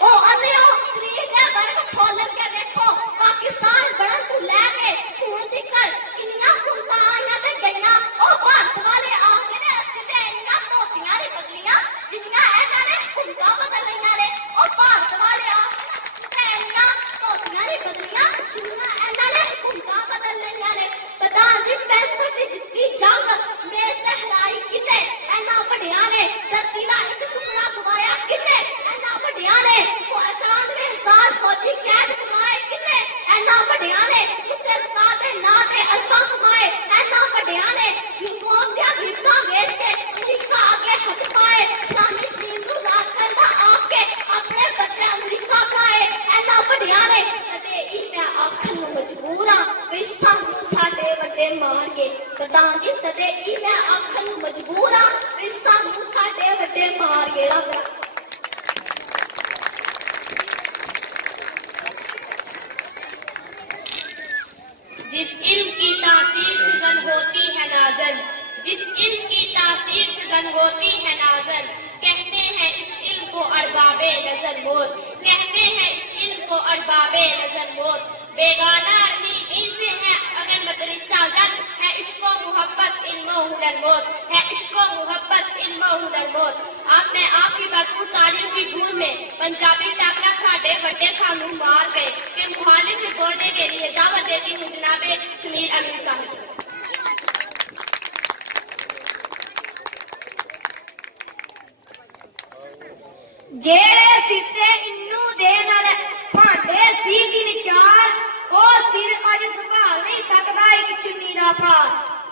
ਉਹ ਅੰਨਿਓ ਤਰੀਕ ਦੇ ਵਰਗ ਫੋਲਣ ਕੇ ਵੇਖੋ, ਪਾਕਿਸਤਾਨ ਬਣਨ ਤੋਂ ਲੈ ਕੇ ਹੁਣ ਤੱਕ ਕਿੰਨੀਆਂ ਹੁਕੂਮਤਾਂ ਆਈਆਂ ਤੇ ਗਈਆਂ, ਉਹ ਭਾਰਤ ਵਾਲੇ ਆਖਦੇ ਨੇ ਅਸੀਂ ਤੇ ਇੰਨੀਆਂ ਧੋਤੀਆਂ ਨਹੀਂ ਬਦਲੀਆਂ ਜਿੰਨੀਆਂ ਇਹਨਾਂ ਨੇ ਹੁਕੂਮਤਾਂ ਬਦਲ ਲਈਆਂ ਨੇ। ਉਹ ਭਾਰਤ ਵਾਲੇ ਆਖਦੇ ਨੇ ਅਸੀਂ ਤੇ ਇੰਨੀਆਂ ਧੋਤੀਆਂ ਨਹੀਂ ਬਦਲੀਆਂ ਜਿੰਨੀਆਂ ਇਹਨਾਂ ਨੇ ਹੁਕੂਮਤਾਂ ਬਦਲ ਲਈਆਂ ਨੇ। ਪ੍ਰਧਾਨ ਜੀ 65 ਦੀ ਜਿੱਤੀ ਜੰਗ ਮੇਜ਼ ਤੇ ਹਰਾਈ ਕਿੰਨੇ, ਇਹਨਾਂ ਵੱਡਿਆਂ ਨੇ ਧਰਤੀ ਦਾ ਇੱਕ ਟੁਕੜਾ ਖਵਾਇਆ ਕਿੰਨੇ, ਇਹਨਾਂ ਵੱਡਿਆਂ ਨੇ 94,000 ਫੌਜੀ ਕੈਦ ਕਮਾਏ ਕਿੰਨੇ, ਇਹਨਾਂ ਵੱਡਿਆਂ ਨੇ ਕਿਸੇ ਰਕਾ ਦੇ ਨਾਂ ਤੇ ਅਰਬਾਂ ਕਮਾਏ, ਇਹਨਾਂ ਵੱਡਿਆਂ ਨੇ ਯੂਕੋਨ ਦੀਆਂ ਗਿਫਟਾਂ ਵੇਚ ਕੇ ਅਮਰੀਕਾ ਅੱਗੇ ਹੱਥ ਪਾਏ, ਇਸਲਾਮੀ ਦੀਨ ਨੂੰ ਰਾਜ ਕਰਦਾ ਆਪ ਕੇ ਆਪਣੇ ਬੱਚੇ ਅਮਰੀਕਾ ਬਣਾਏ, ਇਹਨਾਂ ਵੱਡਿਆਂ ਨੇ। ਅਤੇ ਇਹ ਮੈਂ ਆਖਣ ਨੂੰ ਮਜਬੂਰ ਹਾਂ ਵੀ ਸਾਨੂੰ ਸਾਡੇ ਵੱਡੇ ਮਾਰ ਗਏ। ਪ੍ਰਧਾਨ ਜੀ ਤਦੇ ਇਹ ਮੈਂ ਆਖਣ ਨੂੰ ਮਜਬੂਰ ਹਾਂ ਵੀ ਸਾਨੂੰ ਸਾਡੇ ਵੱਡੇ ਮਾਰ ਗਏ। जिस इल्म की तासीर से गन होती है नाज़न, जिस इल्म की तासीर से गन होती है नाज़न, कहते हैं इस इल्म को अरबाबे नज़र मोद, कहते हैं इस इल्म को अरबाबे नज़र मोद। बेगाना अली इनसे है अगर मदरसा जन, है इश्क़ो मोहब्बत इल्म हुनर मोद, है इश्क़ो मोहब्बत इल्म हुनर मोद। मैं आपकी भरपूर तालीम की धूल में पंजाबी टाकरा साढ़े बड़े सानू मार गए के मुखालिफ में बोलने के लिए दावत देती हूँ जनाबे समीर अली साहब। ਜਿਹੜੇ ਸਿੱਤੇ ਇੰਨੂ ਦੇ ਨਾਲ ਭਾਂਡੇ ਸੀ ਦੀ ਵਿਚਾਰ, ਉਹ ਸਿਰ ਅੱਜ ਸੰਭਾਲ ਨਹੀਂ ਸਕਦਾ ਇੱਕ ਚੁੰਨੀ ਦਾ ਭਾਰ।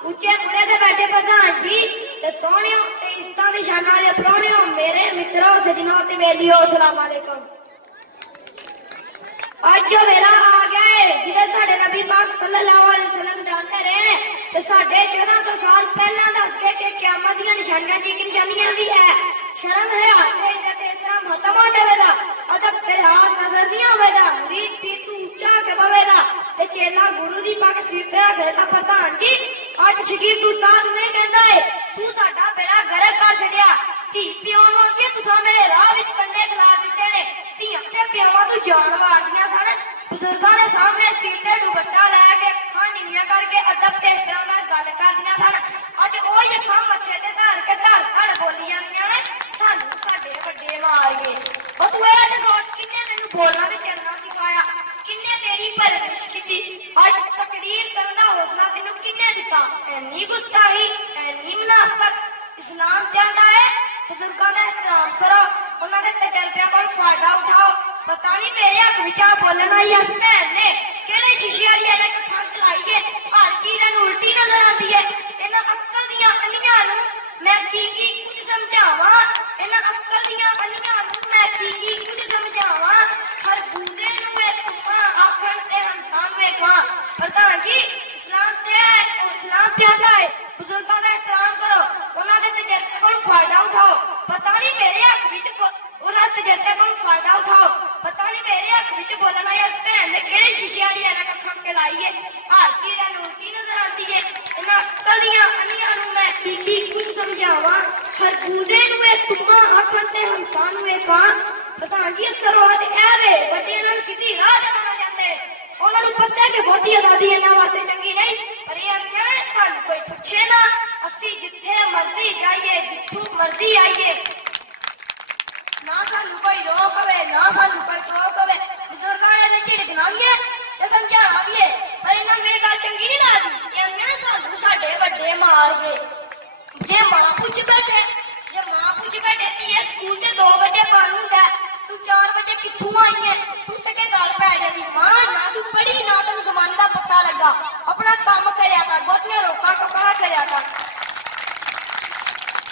ਉੱਚੇ ਪੁਰੇ ਤੇ ਬੈਠੇ ਪ੍ਰਧਾਨ ਜੀ ਤੇ ਸੋਹਣਿਓ ਤੇ ਇਸਤਾਂ ਦੀ ਸ਼ਾਨ ਵਾਲੇ ਪ੍ਰਾਹੁਣਿਓ, ਮੇਰੇ ਮਿੱਤਰੋ ਸਜਣੋ ਤੇ ਬੇਲੀਓ, ਅਸਲਾਮ ਅਲੈਕੁਮ। ਅੱਜ ਜੋ ਵੇਲਾ ਆ ਗਿਆ ਹੈ ਜਿਹਦੇ ਸਾਡੇ ਨਬੀ ਪਾਕ ਸੱਲੱਲਾਹੁ ਅਲੈਹਿ ਵਸੱਲਮ ਜਾਂਦੇ ਰਹੇ ਤੇ ਸਾਡੇ 1400 ਸਾਲ ਪਹਿਲਾਂ ਦੱਸ ਕੇ ਕਿ ਕਿਆਮਤ ਦੀਆਂ ਨਿਸ਼ਾਨੀਆਂ ਜੀ ਨਿਸ਼ਾਨੀਆਂ ਵੀ ਹੈ। ਸ਼ਰਮ ਹੈ ਆਤੇ ਇੱਜ਼ਤ ਇਤਰਾਮ ਹਤਮਾ ਦੇਵੇਗਾ, ਅਦਬ ਤੇਰੇ ਹਾथ ਨਜ਼ਰ ਨਹੀਂ ਆਵੇਗਾ, ਮੁਰੀਦ ਪੀਰ ਤੂੰ ਉੱਚਾ ਕੇ ਬਵੇਗਾ ਤੇ ਚੇਲਾ ਗੁਰੂ ਦੀ ਪੱਗ ਸਿਰ ਤੇ ਰੱਖੇਗਾ। ਪ੍ਰਧਾਨ ਜੀ ਅੱਜ ਸ਼ਗੀਰਦ ਉਸਤਾਦ ਨੇ ਕਹਿੰਦਾ ਹੈ ਤੂੰ ਸਾਡਾ ਬੇੜਾ ਗਰਕ ਕਰ ਛੱਡਿਆ, ਧੀ ਪਿਓ ਨੂੰ ਅੱਗੇ ਤੁਸੀਂ ਮੇਰੇ ਰਾਹ ਵਿੱਚ ਕੰਨੇ ਖਿਲਾ ਦਿੱਤੇ ਨੇ, ਧੀਆਂ ਤੇ ਪਿਓਾਂ ਤੋਂ ਜਾਨ ਵਾਰਦੀਆਂ ਸਨ, ਬਜ਼ੁਰਗਾਂ ਦੇ ਸਾਹਮਣੇ ਸਿਰ ਤੇ ਦੁਪੱਟਾ ਲੈ ਕੇ ਅੱਖਾਂ ਨੀਵੀਆਂ ਕਰਕੇ ਅਦਬ ਤੇ ਇਤਰਾਮ ਨਾਲ ਗੱਲ ਕਰਦੀਆਂ ਸਨ। ਅੱਜ ਉਹ ਹੀ ਅੱਖਾਂ ਮੱਥੇ ਤੇ ਧਰ ਕੇ ਧੜ ਧੜ ਬੋਲੀ ਜਾਂਦੀਆਂ ਨੇ ਸਾਨੂੰ ਸਾਡੇ ਵੱਡੇ ਮਾਰ ਗਏ। ਉਹ ਤੂੰ ਇਹ ਸੋਚ ਕਿੰਨੇ ਮੈਨੂੰ ਬੋਲਣਾ ਤੇ ਚੱਲਣਾ ਸਿਖਾਇਆ, ਕਿੰਨੇ ਤੇਰੀ ਪਰਵਰਿਸ਼ ਕੀਤੀ, ਅੱਜ ਤਕਰੀਰ ਕਰਨ ਦਾ ਹੌਸਲਾ ਤੈਨੂੰ ਕਿੰਨੇ ਦਿੱਤਾ। ਐਨੀ ਗੁਸਤਾਹੀ, ਐਨੀ ਮੁਨਾਫਕਤ। ਇਸਲਾਮ ਕਹਿੰਦਾ ਹੈ ਬਜ਼ੁਰਗਾਂ ਦਾ ਇhtਰਾਮ ਕਰੋ, ਉਹਨਾਂ ਦੇ ਤਜਰਬਿਆਂ ਕੋਲ ਫਾਇਦਾ ਉਠਾਓ। ਪਤਾ ਨਹੀਂ ਮੇਰੇ ਹੱਕ ਵਿੱਚ ਆ ਬੋਲਣ ਆਈ ਇਸ ਭੈਣ ਨੇ ਕਿਹੜੇ ਸ਼ੀਸ਼ੇ ਵਾਲੀ ਐਨਕ ਖੰਗ ਲਾਈ ਹੈ, ਹਰ ਚੀਜ਼ ਨੂੰ ਉਲਟੀ ਨਜ਼ਰ ਆਉਂਦੀ ਹੈ। ਇਹਨਾਂ ਅਕਲ ਦੀਆਂ ਅੰਨੀਆਂ ਨੂੰ ਮੈਂ ਕੀ ਕੁਝ ਸਮਝਾਵਾਂ, ਇਹਨਾਂ ਅਕਲ ਦੀਆਂ ਅੰਨੀਆਂ ਨੂੰ ਮੈਂ ਕੀ ਕੁਝ ਸਮਝਾਵਾਂ, ਹਰ ਬੂਝੇ ਨੂੰ ਇਹ ਤੁਮਾਂ ਆਖਣ ਤੇ ਹਮਸਾਨ ਵੇਖਾਂ। ਪ੍ਰਧਾਨ ਜੀ ਇਸਲਾਮ ਤੇ ਆਂਦਾ ਹੈ ਬਜ਼ੁਰਗਾਂ ਦਾ ਇhtਰਾਮ ਕਰੋ, ਉਹਨਾਂ ਦੇ ਤਜਰਬੇ ਕੋਲ ਫਾਇਦਾ ਉਠਾਓ। ਪਤਾ ਨਹੀਂ ਮੇਰੇ ਹੱਕ ਵਿੱਚ ਉਹਨਾਂ ਤਜਰਬੇ ਕੋਲ ਫਾਇਦਾ ਉਠਾਓ। ਪਤਾ ਨਹੀਂ ਮੇਰੇ ਹੱਕ ਵਿੱਚ ਬੋਲਣ ਆਈ ਇਸ ਭੈਣ ਨੇ ਕਿਹੜੇ ਸ਼ੀਸ਼ੇ ਵਾਲੀ ਐਨਕ ਅੱਖਾਂ ਕੇ ਲਾਈ ਹੈ, ਹਰ ਚੀਜ਼ ਨੂੰ ਉਲਟੀ ਨਜ਼ਰ ਆਉਂਦੀ ਹੈ। ਇਹਨਾਂ ਅਕਲ ਦੀਆਂ ਅੰਨੀਆਂ ਨੂੰ ਮੈਂ ਕੀ ਕੁਝ ਸਮਝਾਵਾਂ, ਹਰ ਬੂਝੇ ਨੂੰ ਇਹ ਤੁਮਾਂ ਆਖਣ ਤੇ ਹਮਸਾਨ ਵੇਖਾਂ। ਪ੍ਰਧਾਨ ਜੀ ਸਰੋਤ ਐਵੇਂ ਵੱਡੇ ਇਹਨਾਂ ਨੂੰ ਸਿੱਧੀ ਰਾਹ ਦਿਖਾਉਣਾ ਚਾਹੁੰਦੇ, ਉਹਨਾਂ ਨੂੰ ਪਤਾ ਹੈ ਕਿ ਬਹੁਤੀ ਆਜ਼ਾਦੀ ਇਹਨਾਂ ਵਾਸਤੇ ਚੰਗੀ ਨਹੀਂ, ਪਰ ਇਹ ਕਹਿੰਦੇ ਸਾਨੂੰ ਕੋਈ ਪੁੱਛੇ ਨਾ, ਅਸੀਂ ਜਿੱਥੇ ਮਰਜ਼ੀ ਜਾਈਏ ਜਿੱਥੋਂ ਮਰਜ਼ੀ ਆਈਏ, ਨਾ ਸਾਨੂੰ ਕੋਈ ਰੋਕ ਹੋਵੇ ਨਾ ਸਾਨੂੰ ਕੋਈ ਟੋਕ ਹੋਵੇ। ਬਜ਼ੁਰਗਾਂ ਨੇ ਝਿੜਕਣਾ ਵੀ ਹੈ ਤੇ ਸਮਝਾਉਣਾ ਵੀ ਹੈ, ਪਰ ਇਹਨਾਂ ਨੂੰ ਇਹ ਗੱਲ ਚੰਗੀ ਨਹੀਂ ਲੱਗਦੀ। ਕਹਿੰਦੇ ਸਾਨੂੰ ਸਾਡੇ ਵੱਡੇ ਮਾਰ ਗਏ। ਜੇ ਮਾਂ ਪੁੱਛ ਬੈਠੇ ਤੇ ਇਹ ਸਕੂਲ ਤੇ 2 ਵਜੇ ਬੰਦ ਹੁੰਦਾ तू 4 बजे कित्थों आई है? टुट के गल पै जाती। मां ना तू पढ़ी ना तेन जमाने का पता लगा। अपना काम करया कर, बहुतियां रोका टोका ना करया कर।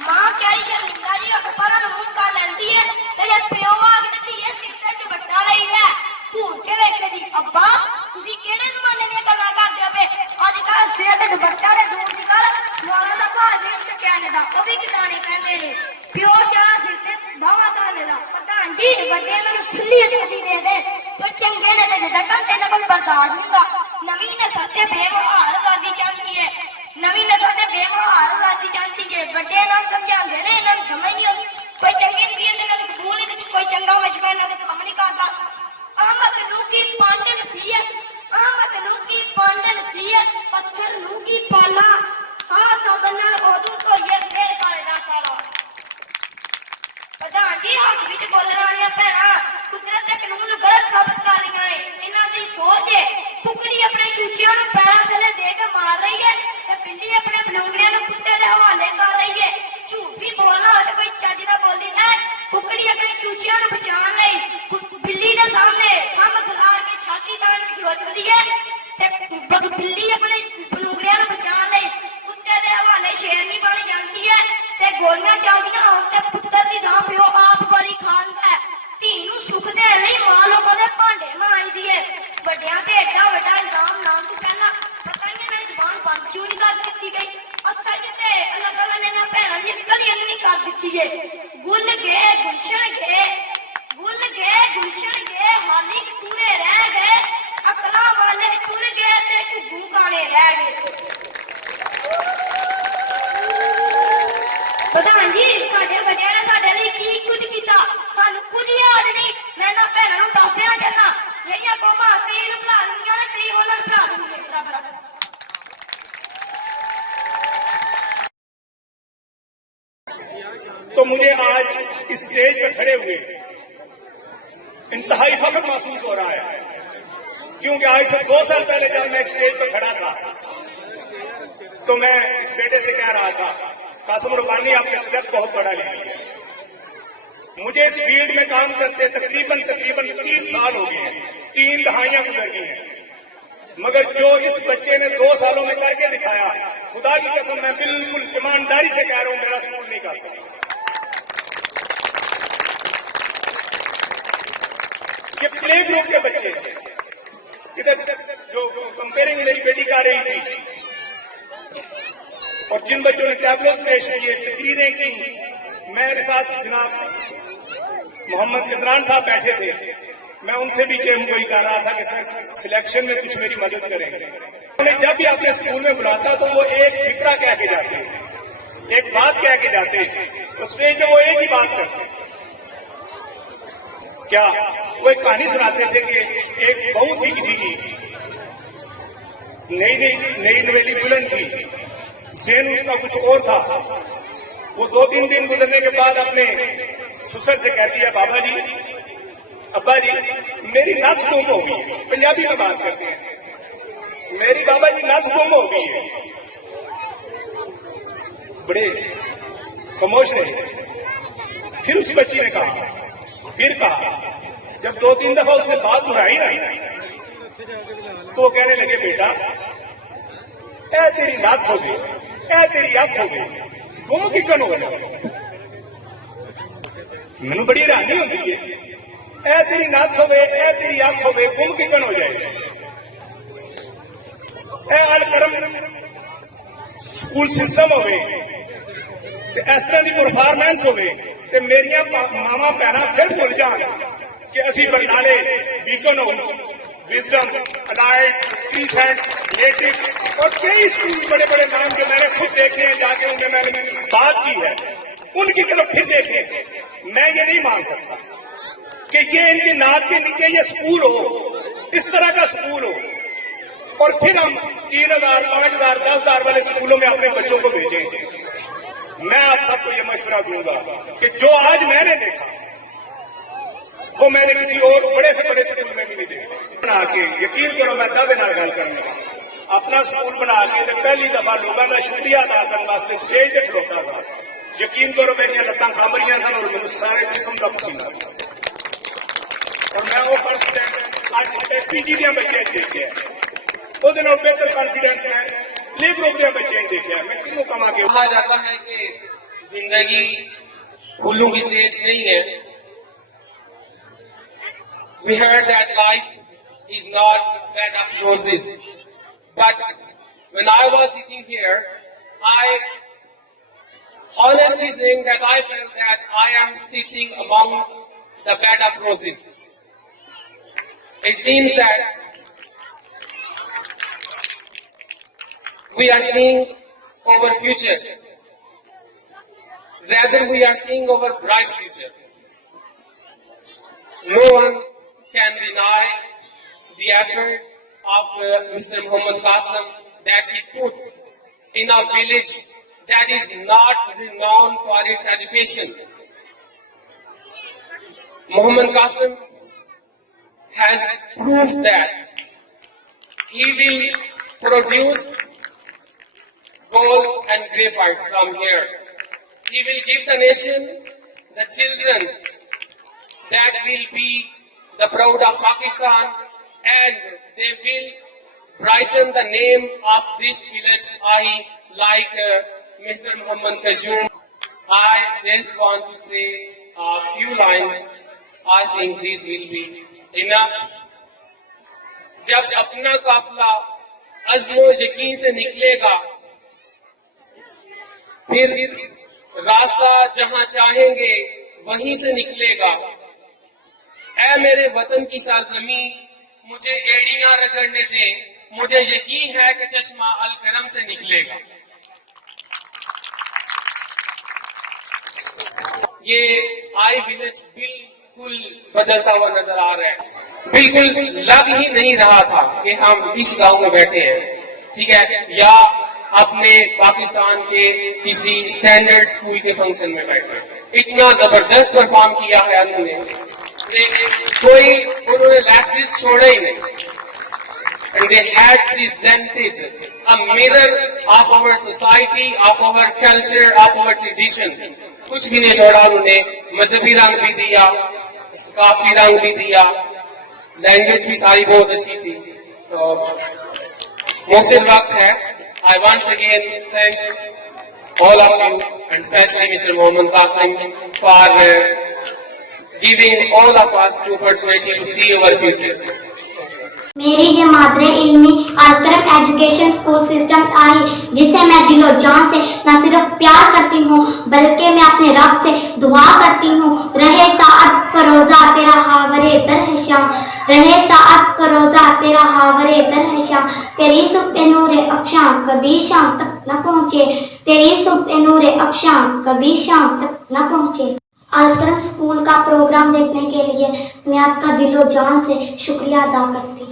मां क्यारी शर्मिंदा जी अखबारां नूं मूंह कर लैंदी है। तेरे प्यो वाग ते धीए सिर ते दुपट्टा लई है घूर के वेखे दी। अब्बा तुसी केड़े जमाने दी गल्लां करदे पे? अजकल सिर ते दुपट्टा दे दूर दी गल मोरा दा घर भी चुक्या लेदा, ओ भी किताने कहंदे ने। प्यो जा सिर ते बावा ताने दा। प्रधान जी वड्डे नाल खुली अखदी दे दे जो चंगे ने ते जदा कर तेरे कोल बर्दाश्त नहींगा। नवीं नस्ल ते बेवहार करदी चाहती है, नवीं नस्ल ते बेवहार करदी चाहती है। वड्डे नाल समझांदे ने, इन्हां नूं समझ नहीं आउंदी। कोई चंगी नसीहत इन्हां दी कबूल नहीं, कोई चंगा मशवरा इन्हां दे कम नहीं करदा। आमद लूकी पंड नसीहत, आमद लूकी पंड नसीहत, पत्थर लूकी पाला, साह साबन नाल ओदू धोइए फेर काले दा साला। प्रधान जी हक विच बोलण वालियां भैणां कुदरत दे कानून गलत साबित कर रहीਆਂ ने। इन्हां दी सोच है कुकड़ी अपने चूचियां नूं पैरां थल्ले दे के मार रही है ते बिल्ली अपने बलूंगड़ियां नूं कुत्ते दे हवाले कर रही है। झूठ भी बोलना होवे कोई चज दा बोली ना। कुकड़ी अपने चूचियां नूं बचाउण लई बिल्ली दे सामने खम खिलार के छाती तान के खलो जांदी है ते बिल्ली अपने बलूंगड़ियां नूं बचाउण लई कुत्ते दे हवाले शेरनी बन जांदी है ते गोलियां चलदियां होण ते पुत्तर दी थां पिओ आप गोली खांदा है। धी नूं सुख देण लई मां लोकां दे भांडे मांजदी है। ਵੱਡਿਆਂ ਤੇ ਐਡਾ ਵੱਡਾ ਇਲਜ਼ਾਮ ਨਾਮ ਤੋਂ ਪਹਿਲਾਂ ਪਤਾ ਨਹੀਂ ਮੇਰੀ ਜ਼ੁਬਾਨ ਬੰਦ ਕਿਉਂ ਨਹੀਂ ਕਰ ਦਿੱਤੀ ਗਈ। ਅਸਲ 'ਚ ਤੇ ਅੱਲਾਹ ਤਾਲਾ ਨੇ ਨਾ ਭੈਣਾਂ ਦੀ ਕਦੀ ਨਹੀਂ ਕਰ ਦਿੱਤੀ ਏ। ਗੁੱਲ ਗਏ ਗੁਲਸ਼ਨ ਗਏ, ਗੁੱਲ ਗਏ ਗੁਲਸ਼ਨ ਗਏ, ਹਾਲੀ ਪੂਰੇ ਰਹਿ ਗਏ, ਅਕਲਾਂ ਵਾਲੇ ਟੁਰ ਗਏ ਤੇ ਘੁੱਗੂ ਕਾਣੇ ਰਹਿ ਗਏ। ਪ੍ਰਧਾਨ ਜੀ ਸਾਡੇ ਵੱਡਿਆਂ ਨੇ ਸਾਡੇ ਲਈ ਕੀ ਕੁਝ ਕੀਤਾ ਸਾਨੂੰ ਕੁਝ ਯਾਦ ਨਹੀਂ। ਮੈਂ ਨਾ ਭੈਣਾਂ ਨੂੰ ਦੱਸ ਦਿਆਂ ਕਰਨਾ ਜਿਹੜੀਆਂ ਕੋਮਾ ਤੀਨ ਭਰਾ ਦਿੰਦੀਆਂ ਨੇ ਤੀ ਉਹਨਾਂ ਨੂੰ ਭਰਾ ਦਿੰਦੀਆਂ ਬਰਾਬਰ। तो मुझे आज इस स्टेज पर खड़े हुए इंतहाई फख्र महसूस हो रहा है, क्योंकि आज से 2 साल पहले जब मैं स्टेज पर खड़ा था तो मैं इस बेटे से कह रहा था कासिम रुबानी आपने सदस्य बहुत बड़ा ले लिया। मुझे इस फील्ड में काम करते तकरीबन 30 साल हो गए हैं, 3 दहाइयां गुजर गई हैं, मगर जो इस बच्चे ने 2 सालों में करके दिखाया, खुदा की कसम मैं बिल्कुल ईमानदारी से कह रहा हूं मेरा स्कूल नहीं कर सकता। ये प्ले ग्रुप के बच्चे इधर जो कंपेयरिंग मेरी बेटी कर रही थी और जिन बच्चों ने टैबलेट्स पेश किए, तकरीरें की, मेरे साथ जनाब मोहम्मद इमरान साहब बैठे थे, मैं उनसे भी वही कह रहा था कि सिलेक्शन में कुछ मेरी मदद करेंगे। उन्हें जब भी अपने स्कूल में बुलाता तो वो एक फिक्रा कह के जाते, एक बात कह के जाते, तो स्टेज पे वो एक ही बात करते। क्या वो एक कहानी सुनाते थे कि एक बहू थी किसी की, नई नवेली दुल्हन थी, ज़हन उसका कुछ और था। वो 2-3 दिन गुजरने के बाद अपने ससुर से कहती है, बाबा जी अब्बा जी मेरी नथ गुम हो गई। पंजाबी में बात करते हैं, मेरी बाबा जी नथ गुम हो गई है। बड़े खामोश रहे। फिर उस बच्ची ने कहा, जब 2-3 दफा उसने बात दोहराई ना तो वो कहने लगे, बेटा ए तेरी नाथ हो गई, ए तेरी अख हो गई, गुम किकन हो गया। मैनू बड़ी हैरानी होती है, ए तेरी नाथ हो गए, ए तेरी अख हो गए, गुम किकन हो जाए। ए अलकरम स्कूल सिस्टम हो गए, इस तरह की परफॉर्मेंस हो गई ते मेरिया मावा भैन फिर भुल जान कि असी बरनाले Beaconhouse, Wisdom, Allied, Crescent, Native और कई स्कूल बड़े बड़े नाम जो मैंने खुद देखे हैं, जाके उनके मैंने बात की है, उनकी तरफ फिर देखें। मैं ये नहीं मान सकता कि ये इनकी नाक के नीचे ये स्कूल हो, इस तरह का स्कूल हो, और फिर हम 3000, 5000, 10,000 वाले स्कूलों में अपने बच्चों को भेजें। मैं आप सबको ये मशवरा दूंगा कि जो आज मैंने देखा वो मैंने किसी और बड़े से बड़े स्कूल में भी नहीं देखा। बना के यकीन करो, मैं दावे नाल गल करना, अपना स्कूल बना के पहली दफा लोगों का शुक्रिया अदा करने वास्ते स्टेज पे खलोता था। यकीन करो मेरिया लत्तां कंब रही सन और मैनूं सारे किस्म का पसीना था। और मैं वो फर्स्ट पीजी दिया बच्चे देखे वो दिन बेहतर कॉन्फिडेंस है प्ले ग्रुप दिया बच्चे देखे मैं कितनों कमा के कहा जाता है कि जिंदगी फूलों की सेज नहीं है. We heard that life is not a bed of roses, but when I was sitting here, I honestly saying that I felt that I am sitting among the bed of roses. It seems that we are seeing our future. Rather, we are seeing our bright future. No one can deny the effort of Mr. Muhammad Qasim that he put in a village that is not renowned for its education. Muhammad Qasim has proved that he will produce gold and graphites from here. He will give the nation the children that will be the proud of Pakistan, and they will brighten the name of this village. I like Mr. Muhammad Qasim. I just want to say a few lines. I think this will be enough. जब अपना काफिला अज़्मो यकीन से निकलेगा, फिर रास्ता जहां चाहेंगे वहीं से निकलेगा. ऐ मेरे वतन की सरजमी, मुझे एड़ी ना रगड़ने दे, मुझे यकीन है कि चश्मा अल करम से निकलेगा. ये आई विलेज बिल्कुल बदलता हुआ नजर आ रहा है. बिल्कुल लग ही नहीं रहा था कि हम इस गांव में बैठे हैं, ठीक है, या अपने पाकिस्तान के किसी स्टैंडर्ड स्कूल के फंक्शन में बैठे. इतना जबरदस्त परफॉर्म किया है उन्होंने, कोई उन्होंने लैक्चर्स छोड़ा ही नहीं. And they had presented a mirror of our society, of our culture, of our traditions. कुछ भी नहीं छोड़ा उन्होंने. मजहबी रंग भी दिया, काफी रंग भी दिया, लैंग्वेज भी सारी बहुत अच्छी थी. तो मुझसे वक्त है. I once again thanks all of you, and especially Mr. Muhammad Qasim, for giving all of us to opportunity to see our future. मेरी ये मादरे इल्मी अलकरम एजुकेशन स्कूल सिस्टम आई, जिसे मैं दिलो जान से न सिर्फ प्यार करती हूँ बल्कि मैं अपने रब से दुआ करती हूँ. रहे ताअत का रोजा तेरा हावरे तर है शाम, रहे ताअत का रोजा तेरा हावरे तर है शाम. तेरी सुबह नूरे अफशाम कभी शाम तक न पहुँचे, तेरी सुबह नूरे अफशाम कभी शाम तक न पहुँचे. अलकरम स्कूल का प्रोग्राम देखने के लिए मैं आपका दिलो जान से शुक्रिया अदा करती हूँ.